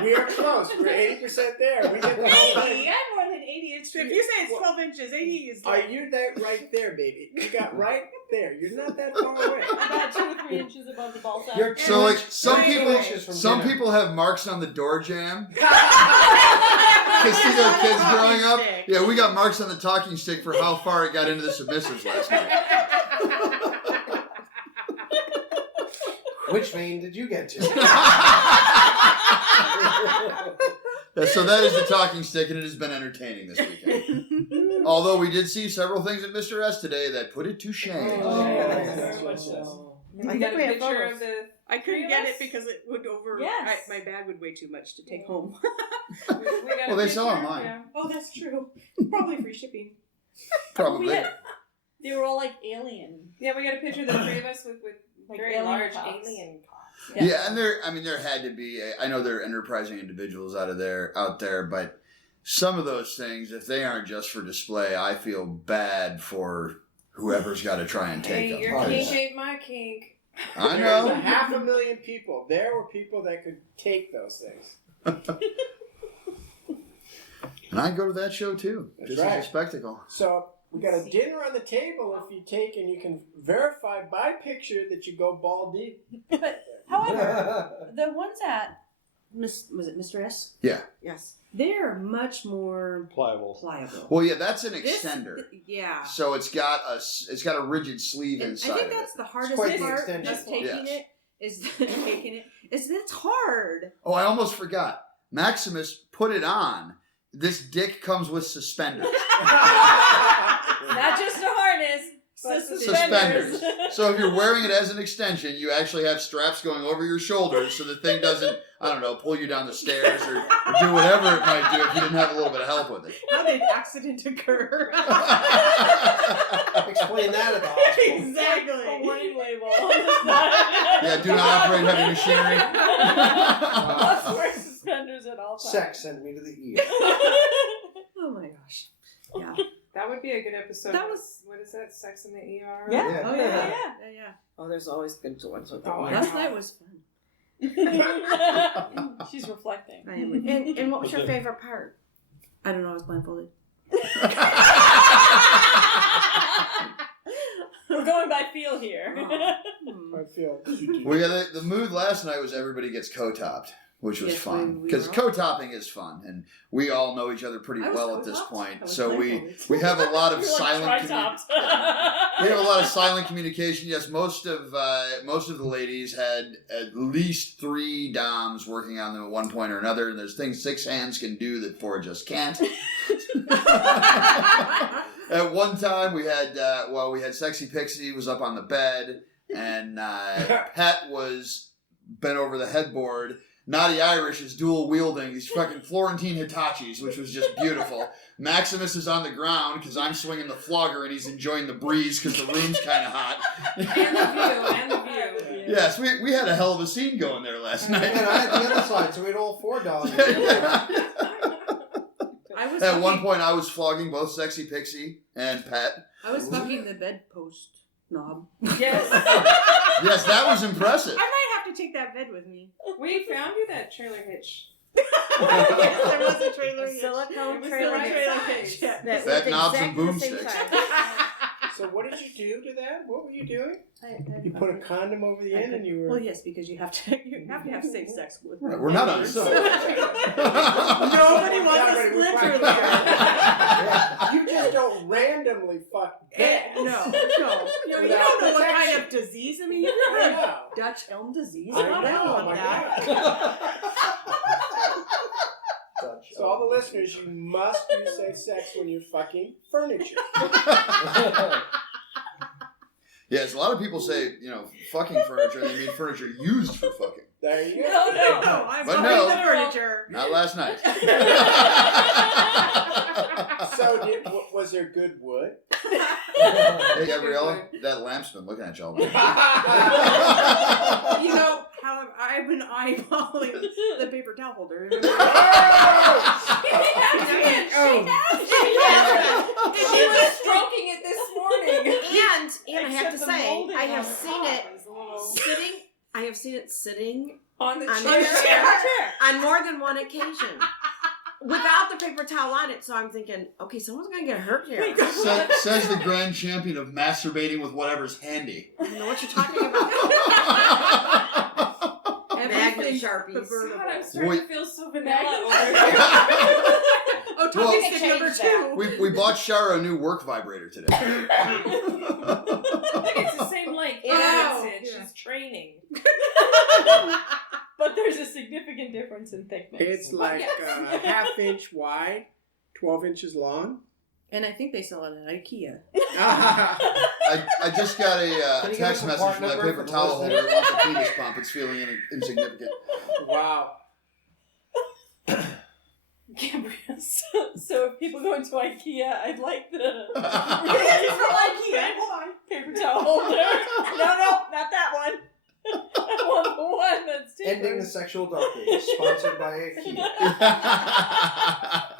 We are close. We're 80% there. We get the whole 80. thing. I'm more than 80. If you say it's 12 inches, 80 is Are you that right there, baby? You got right there. You're not that far away. About 2 or 3 inches above the ball sack. You're So like some dinner. people have marks on the door jam. Because see those kids growing up? Yeah, we got marks on the talking stick for how far it got into the submissives last night. Which vein did you get to? So that is the talking stick, and it has been entertaining this weekend. Although we did see several things at Mr. S today that put it to shame. Very much so. I We got think a we have picture photos. of the. I couldn't get it Yes. because it would over. Yes. My bag would weigh too much to take home. We got Well, a they sell picture, online. Yeah. Oh, that's true. Probably free shipping. Probably. They were all like alien. Yeah, we got a picture of the three of us with Like very alien large cocks. alien cocks. Yeah, and there had to be. I know there are enterprising individuals out there, but some of those things, if they aren't just for display, I feel bad for whoever's got to try and take Hey, them. your kink ain't my kink. I There's know. 500,000 people. There were people that could take those things. And I go to that show too, That's just right. as a spectacle. So we got a dinner on the table if you take and you can verify by picture that you go ball deep. But however, the ones at was it Mr. S? Yeah. Yes, they're much more Pliable. Well, yeah, that's an This- extender. yeah. So it's got a rigid sleeve And inside I think of it. that's the hardest quite the part. extension. Just taking Yes. it is taking it. Is that it's hard. Oh, I almost forgot. Maximus put it on. This dick comes with suspenders. Not just a harness, but Suspenders. So if you're wearing it as an extension, you actually have straps going over your shoulders so the thing doesn't, I don't know, pull you down the stairs or do whatever it might do if you didn't have a little bit of help with it. How did accident occur? Explain that at the hospital. Exactly. A warning label on the side. Yeah, do not operate heavy machinery. Must wear suspenders at all times. Sex sent me to the ER. Oh my gosh. Yeah. That would be a good episode. That was- What is that? Sex in the ER? Yeah. Yeah. Oh yeah. Oh, there's always good ones with Oh, the Last night was fun. She's reflecting. I am. And what was your favorite part? I don't know. I was blindfolded. We're going by feel here. I feel. Well, yeah, the mood last night was everybody gets co-topped, which was Yes, fun. we Because were all- co-topping is fun, and we all know each other pretty I was well at this co-topped. point. I was So we blindfolded. have a lot of You're like silent tri-topped. We have a lot of silent communication. Yes, most of the ladies had at least 3 doms working on them at one point or another, and there's things 6 hands can do that 4 just can't. At one time, we had Sexxypixie was up on the bed, and Pet was bent over the headboard. Knotty Irish is dual wielding these fucking Florentine Hitachis, which was just beautiful. Maximus is on the ground because I'm swinging the flogger and he's enjoying the breeze because the room's kind of hot. And the view. Yes, we had a hell of a scene going there last night. And I had the other side, so we had all 4 dogs. At one point, I was flogging both Sexxypixie and Pet. I was fucking the bedpost knob. Yes. Yes, that was impressive. I might have to take that bed with me. We found you that trailer hitch. Yes, there was a trailer hitch. silicone It was trailer the hitch. trailer hitch. Yeah. That knobs and exactly the same boomsticks. size. So what did you do to that? What were you doing? You put a condom over the end and you were... Well, yes, because you have to have safe sex with. Right, we're not on so. so. Nobody wants to split through there. You just don't randomly fuck beds. No. You don't know what kind of disease. I mean, you've never I heard know. Dutch elm disease. I I don't know, want my that. So all the listeners, you must use safe sex when you're fucking furniture. Yes, a lot of people say, fucking furniture, and they mean furniture used for fucking. There you go. No. I'm But fucking no. the furniture. Not last night. So So was there good wood? Hey, Gabriella, that lamp's been looking at y'all. You know how I've been eyeballing the paper towel holder. She was stroking it this morning. And I have to Except the say, molding I on have the seen top it is a little- sitting. I have seen it sitting On the on chair. the chair on more than one occasion without the paper towel on it. So I'm thinking, okay, someone's gonna get hurt here. Says the grand champion of masturbating with whatever's handy. I don't know what you're talking about. Magnet Sharpies. God, I'm starting to feel so vanilla over here. Oh, Well, talking stick number 2. We bought Shara a new work vibrator today. It's the same length. Oh, She's training. But there's a significant difference in thickness. It's like a half-inch wide, 12 inches long. And I think they sell it at IKEA. I just got Can a you give text us a message part from that number paper for the towel holder. listener? It wants a penis pump. It's feeling insignificant. Wow. Gabrielle, so if people go into IKEA, I'd like the paper towel holder. No, not that one. I want the one that's Ending the Sexual Dark Age, sponsored by IKEA.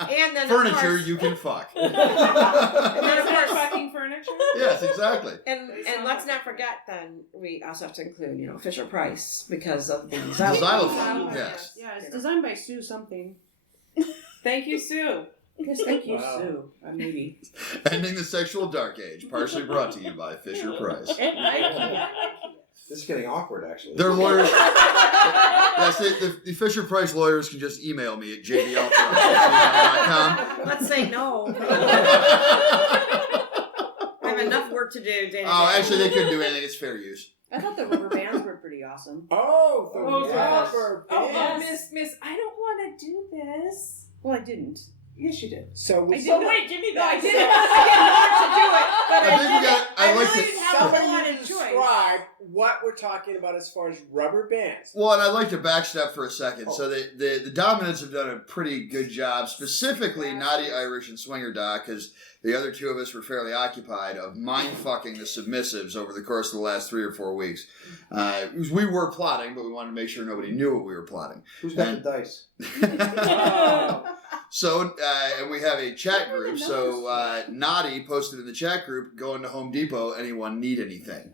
And then Furniture of course, you can fuck. and then of course, Fucking furniture. Yes, exactly. and let's not forget. Then we also have to include, Fisher Price because of the Xylophone. Yes. Yeah, it's designed by Sue something. Thank you, Sue. Yes, thank you, Wow. Sue. Maybe. Ending the Sexual Dark Age, partially brought to you by Fisher Price. And IKEA. This is getting awkward, actually. Their lawyers. Yes, the Fisher Price lawyers can just email me at jdalpha.com. Let's say no. I have enough work to do. Day to day. Oh, actually, they couldn't do anything. It's fair use. I thought the rubber bands were pretty awesome. Oh, the yes. rubber Oh, bands. Miss, I don't want to do this. Well, I didn't. Yes, you did. So we So wait, give me that. I didn't. I I think we got. I like really to. didn't have a somebody whole lot need of to choice. describe what we're talking about as far as rubber bands. Well, and I'd like to backstep for a second. So the Dominants have done a pretty good job, specifically Knotty Irish and Swingerdoc, because the other two of us were fairly occupied of mind-fucking the submissives over the course of the last 3 or 4 weeks. We were plotting, but we wanted to make sure nobody knew what we were plotting. Who's got the dice? So, and we have a chat group. So, Knotty posted in the chat group, going to Home Depot, anyone need anything?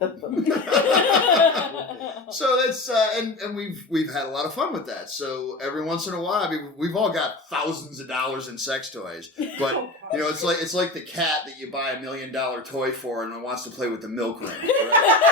So that's, and we've had a lot of fun with that. So every once in a while, I mean, we've all got thousands of dollars in sex toys, but it's like the cat that you buy $1 million toy for and wants to play with the milk ring. Right?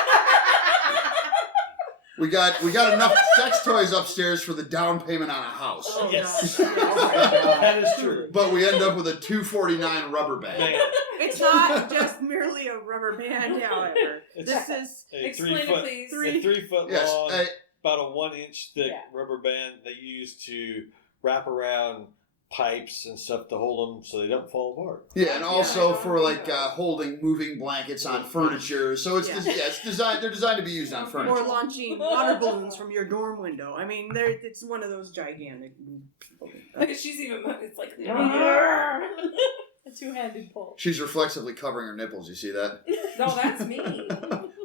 We got enough sex toys upstairs for the down payment on a house. Oh, Yes. God. That is true. But we end up with a $249 rubber band. It's not just merely a rubber band, however. It's This is a Explain 3 foot, it, please. a 3 foot Yes, long, I- about a 1 inch thick Yeah. rubber band they use to wrap around pipes and stuff to hold them so they don't fall apart. Yeah, and also for like holding moving blankets on furniture. So it's Yeah. it's designed. They're designed to be used on or furniture. launching water balloons from your dorm window. I mean, it's one of those gigantic. She's even. It's like. A two-handed pull. She's reflexively covering her nipples. You see that? No, that's me.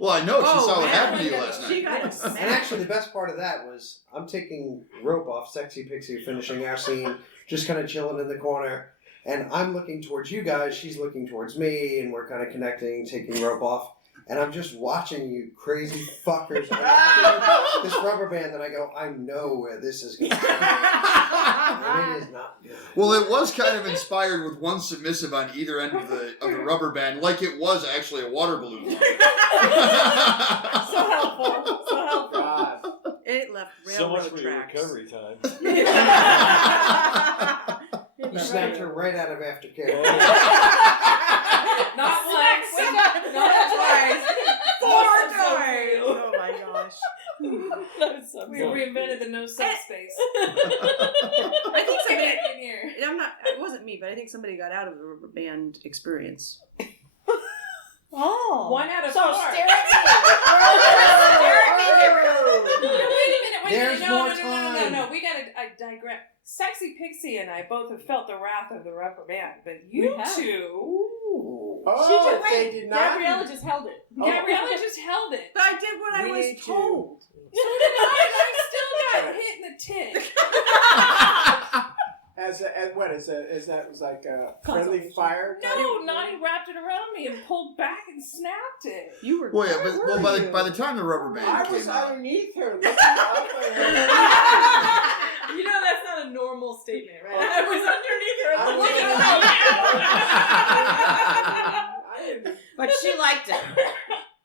Well, I know. She Oh, saw what man. happened to you last She night. got And actually, the best part of that was I'm taking rope off Sexxypixie, finishing our scene, just kind of chilling in the corner. And I'm looking towards you guys, she's looking towards me, and we're kind of connecting, taking rope off. And I'm just watching you crazy fuckers unwrapping this rubber band, and I go, I know where this is going to go. And it is not good. Well, it was kind of inspired with one submissive on either end of the rubber band, like it was actually a water balloon. So helpful. So helpful. God. It left So much railroad for your tracks. recovery time. You snapped her right out of aftercare. Not once. Not twice. 4 times. Oh my gosh. That was so We cool. reinvented the no subspace. I think somebody. in here. I'm not. It wasn't me, but I think somebody got out of the rubber band experience. Oh. 1 out of 4. So stare at me. Stare at me, Gabrielle. No, wait a minute. There's No. more We gotta. I digress. Sexxypixie and I both have felt the wrath of the rubber band, but you two. Oh, they did not. Gabriella just held it. Gabriella just held it. But I did what I was told. So did I. I still got hit in the tit. As that was like a friendly fire? No, Knotty wrapped it around me and pulled back and snapped it. You were. Well, yeah, but by the time the rubber band I came was out, underneath her. Looking up at her. You know that's not a normal statement, right? I was underneath her. But she liked it.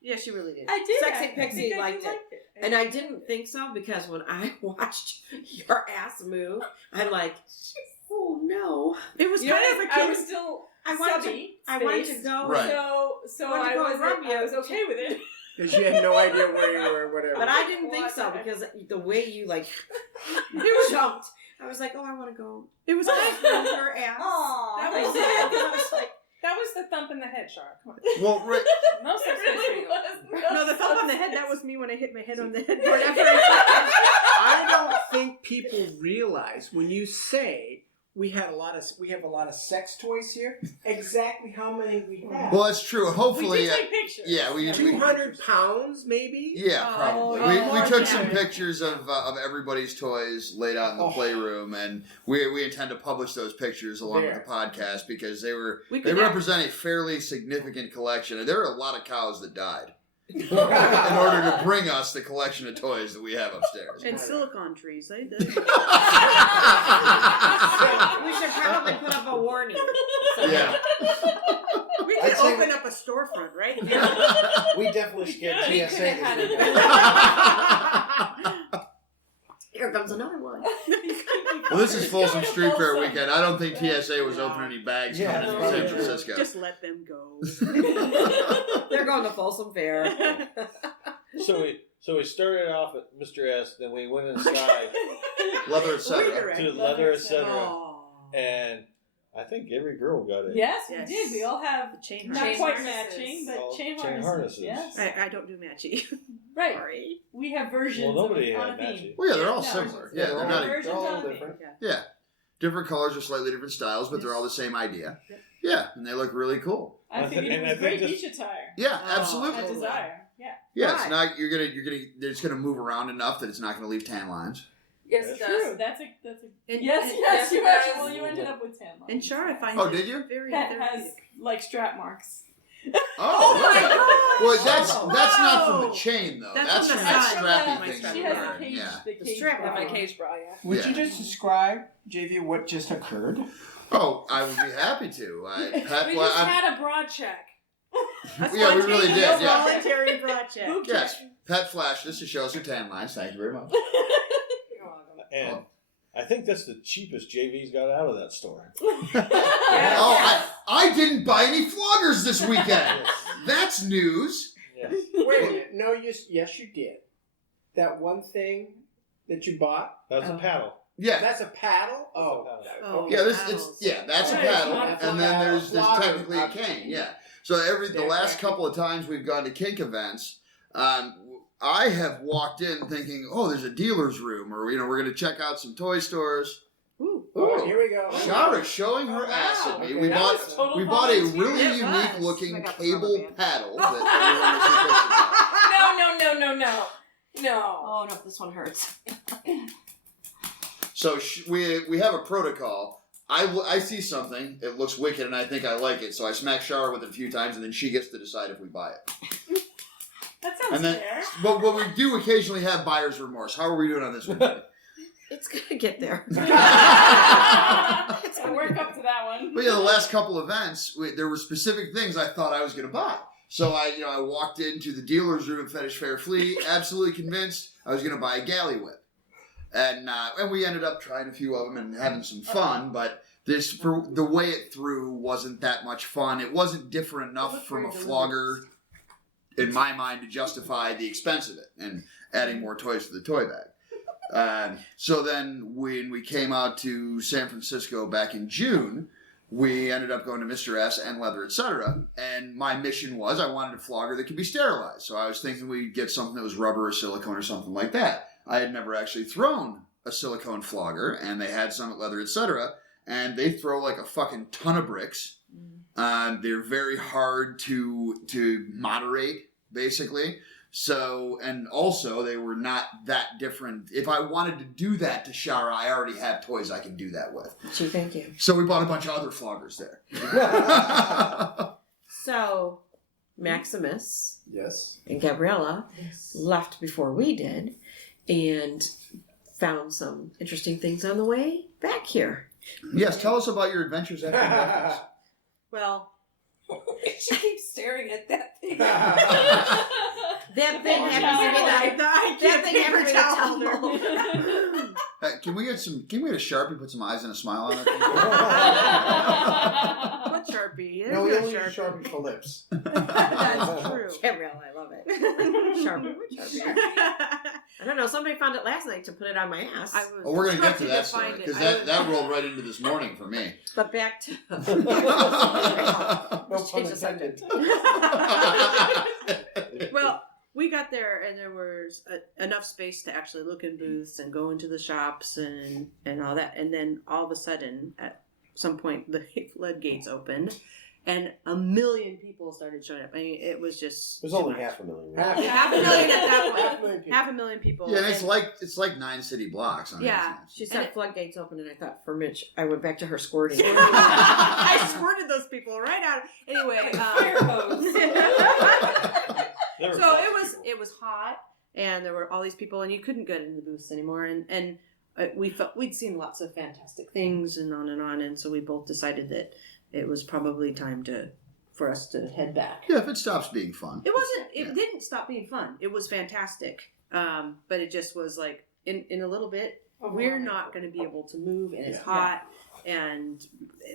Yeah, she really did. I did. Sexxypixie liked it. And I didn't think so because when I watched your ass move, I'm like, oh no. It was You know, kind of a I kid. was still I wanted to go. Right. So I wanted to go I rub you. was okay with it. Because you had no idea where you were, whatever. But I didn't think so because the way you like jumped, I was like, oh, I want to go. It was kind of your ass. Aww. That was it. I was like, That was the thump in the head, Char. Come on. well, right, No such thing for you. No, the thump on the head, that was me when I hit my head on the head. I don't think people realize when you say we have a lot of sex toys here, exactly how many we have. well, that's true. Hopefully, We did take pictures. yeah, we 200 pounds, maybe? Yeah, probably. Oh, we took some yeah. pictures of everybody's toys laid out in the playroom, and we intend to publish those pictures along with the podcast because they represent a fairly significant collection, and there are a lot of cows that died in order to bring us the collection of toys that we have upstairs. And silicone trees. we should probably put up a warning. Yeah. We could open up a storefront, right? We definitely should get We TSA. could have had it. Here comes another one. Well, this is Folsom Street Fair weekend. I don't think TSA was opening any bags coming in from San Francisco. Just let them go. They're going to Folsom Fair. So we started off at Mr. S, then we went inside Leather, etc. to Leather, etc. Oh. And I think every girl got it. Yes, Yes. we did. We all have The chain not harnesses. quite harnesses. matching, but All chain chain harnesses. harnesses. Yes. I don't do matchy. Right. Sorry. We have versions Well, nobody on had a theme. matching. Well, yeah, they're all No, similar. yeah, Yeah, they're not. versions They're all on a different. theme. Yeah, different colors or slightly different styles, but they're all the same idea. Yeah, and they look really cool. I I think think- it and was I think great this- beach attire. Yeah, Oh, absolutely. A desire. Yeah. Yeah, it's not. They're just gonna move around enough that it's not gonna leave tan lines. Yes, That's it True. does. That's a And- yes, and- yes, you it actually. does. Well, you ended up with 10 lines. And Char, I find Oh, it did you? very Pet therapeutic. has like strap marks. Oh, my okay. gosh! Well, that's not from the Wow. chain though. That's That's from from the that side. strappy My thing. strap. She you're has the wearing, cage. Yeah. The cage strap bra. My cage bra, yeah. Would Yeah. you just describe, JV, what just occurred? Oh, I would be happy to. We just had a broad check. Yeah, we really did. Yeah. Voluntary broad check. Yes. Pet flashed us to show us her tan lines. Thank you very much. And I think that's the cheapest JV's got out of that store. Oh, I didn't buy any floggers this weekend. That's news. Yeah. Wait a minute. No, yes, you did. That one thing that you bought, That was a paddle. Yeah. that's a paddle? That's a Oh. paddle. Oh. Okay. Yeah, Paddles. that's a Right, paddle, not a and then there's flogger. technically a cane. Yeah. So the last couple of times we've gone to kink events, I have walked in thinking, oh, there's a dealer's room, or we're going to check out some toy stores. Ooh. Oh, here we go. Shara showing her ass at me. Okay, We that bought was total we bought a volunteer. really It unique was. looking I got the cable rubber band. paddle that everyone was requesting. No. Oh no, this one hurts. So we have a protocol. I see something, it looks wicked, and I think I like it, so I smack Shara with it a few times, and then she gets to decide if we buy it. That sounds And then, fair. but we do occasionally have buyer's remorse. How are we doing on this one? It's gonna get there. I work up to that one. But yeah, the last couple events, there were specific things I thought I was going to buy. So I walked into the dealer's room at Fetish Fair Flea, absolutely convinced I was going to buy a galley whip. And we ended up trying a few of them and having some fun, but the way it threw wasn't that much fun. It wasn't different enough from a flogger, in my mind, to justify the expense of it and adding more toys to the toy bag. So then when we came out to San Francisco back in June, we ended up going to Mr. S and Leather, etc. And my mission was I wanted a flogger that could be sterilized. So I was thinking we'd get something that was rubber or silicone or something like that. I had never actually thrown a silicone flogger, and they had some at leather, etc. And they throw like a fucking ton of bricks. They're very hard to moderate, basically. So, and also they were not that different. If I wanted to do that to Shara, I already have toys I can do that with. Gee, thank you. So we bought a bunch of other floggers there. So, Maximus Yes. and Gabriella left before we did and found some interesting things on the way back here. Yes, tell us about your adventures after Memphis. Well, She keeps staring at that thing. that thing happens to be that thing happens to be the towel. Can we get a Sharpie, put some eyes and a smile on it? What Sharpie? No, we There's only no use Sharpie for lips. That's true. Gabriella, I love it. Sharpie, what Sharpie? I don't know. Somebody found it last night to put it on my ass. I was Well, we're going to get to that find story, it. because I was- that rolled right into this morning for me. But back to No pun change the subject. Well, we got there and there was enough space to actually look in booths and go into the shops and all that. And then all of a sudden, at some point, the floodgates opened and 1 million people started showing up. I mean, it was just... There's only 500,000. Half a million at that point. 500,000 people. 500,000 people. Yeah, and it's like 9 city blocks. On Yeah. She said floodgates open, and I thought for Mitch, I went back to her squirting. I squirted those people right out. Anyway, Fire hose. so it was hot, and there were all these people, and you couldn't get in the booths anymore. And we felt we'd seen lots of fantastic things, and on, and so we both decided that it was probably time for us to head back. Yeah, if it stops being fun. It wasn't. It didn't stop being fun. It was fantastic, but it just was like in a little bit. We're not going to be able to move, and it's hot, and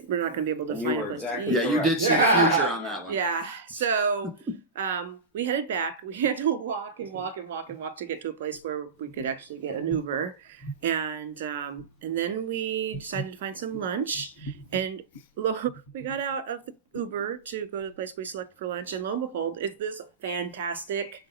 we're not going to be able to You find were a place exactly to eat. Yeah, you did see the future on that one. Yeah, so we headed back. We had to walk to get to a place where we could actually get an Uber, and then we decided to find some lunch. And we got out of the Uber to go to the place we selected for lunch, and lo and behold, it's this fantastic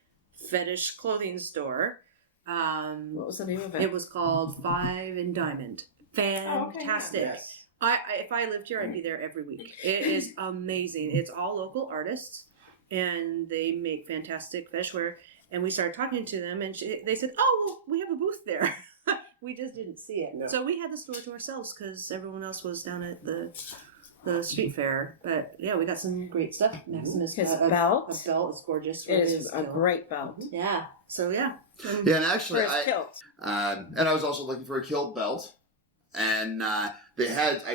fetish clothing store. What was the name of it? It was called Five and Diamond. Fantastic. Yes. If I lived here, I'd be there every week. It is amazing. It's all local artists, and they make fantastic fetish wear. And we started talking to them, and they said, "Oh, well, we have a booth there." We just didn't see it, No. so we had the store to ourselves because everyone else was down at the street fair. But yeah, we got some great stuff. Maximus His got belt. A belt is gorgeous. It is a great belt. Yeah. So yeah. Yeah, and actually, For his kilt. and I was also looking for a kilt belt, and I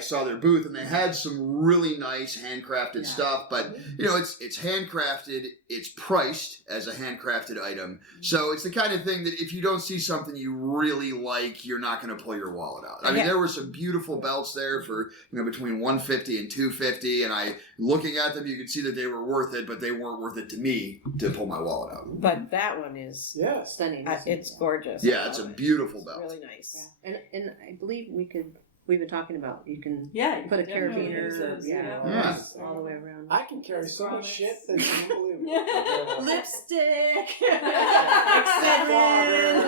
saw their booth, and they had some really nice handcrafted stuff. But it's handcrafted. It's priced as a handcrafted item, so it's the kind of thing that if you don't see something you really like, you're not going to pull your wallet out. I mean, there were some beautiful belts there for between $150 and $250, and looking at them, you could see that they were worth it, but they weren't worth it to me to pull my wallet out. But that one is stunning. it's gorgeous. Yeah, it's a beautiful belt. Really nice. And I believe we've been talking about you can put a definitely use carabiner those, Yeah. all the way around. I can carry so much shit that's unbelievable. Lipstick, And Excedrin.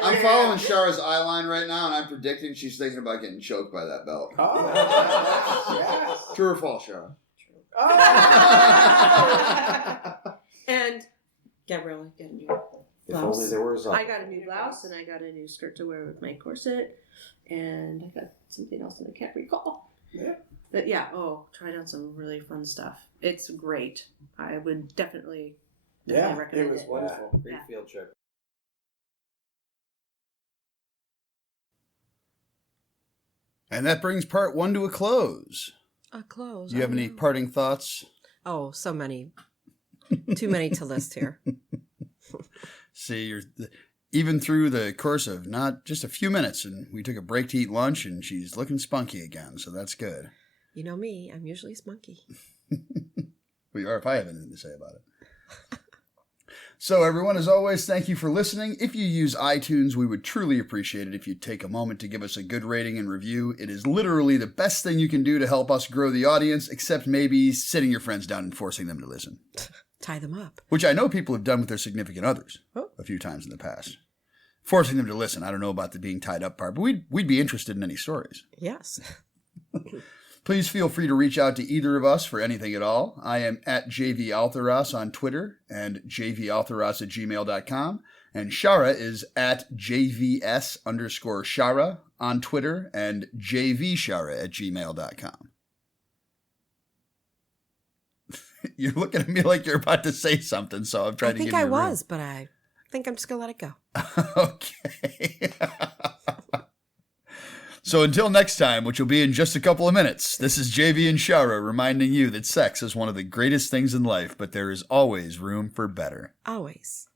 I'm following Shara's eye line right now, and I'm predicting she's thinking about getting choked by that belt. Oh, yes. True or false, Shara? And Gabriella, get a new If only there was I got a new blouse, and I got a new skirt to wear with my corset, and I got something else that I can't recall. Yeah. But yeah, tried out some really fun stuff. It's great. I would definitely recommend it was wonderful. Great Yeah. field trip. And that brings part 1 to a close. A close. Do you have any parting thoughts? Oh, so many. Too many to list here. See, you're even through the course of not just a few minutes, and we took a break to eat lunch, and she's looking spunky again, so that's good. You know me, I'm usually spunky. We are if I have anything to say about it. So everyone, as always, thank you for listening. If you use iTunes, we would truly appreciate it if you'd take a moment to give us a good rating and review. It is literally the best thing you can do to help us grow the audience, except maybe sitting your friends down and forcing them to listen. Tie them up. Which I know people have done with their significant others a few times in the past. forcing them to listen. I don't know about the being tied up part, but we'd be interested in any stories. Yes. Please feel free to reach out to either of us for anything at all. I am at jvaltheros on Twitter and jvaltheros@gmail.com. And Shara is at jvs_Shara on Twitter and jvshara@gmail.com. You're looking at me like you're about to say something, so I'm trying to give you I room. was, but I think I'm just going to let it go. Okay. So until next time, which will be in just a couple of minutes, this is JV and Shara reminding you that sex is one of the greatest things in life, but there is always room for better. Always.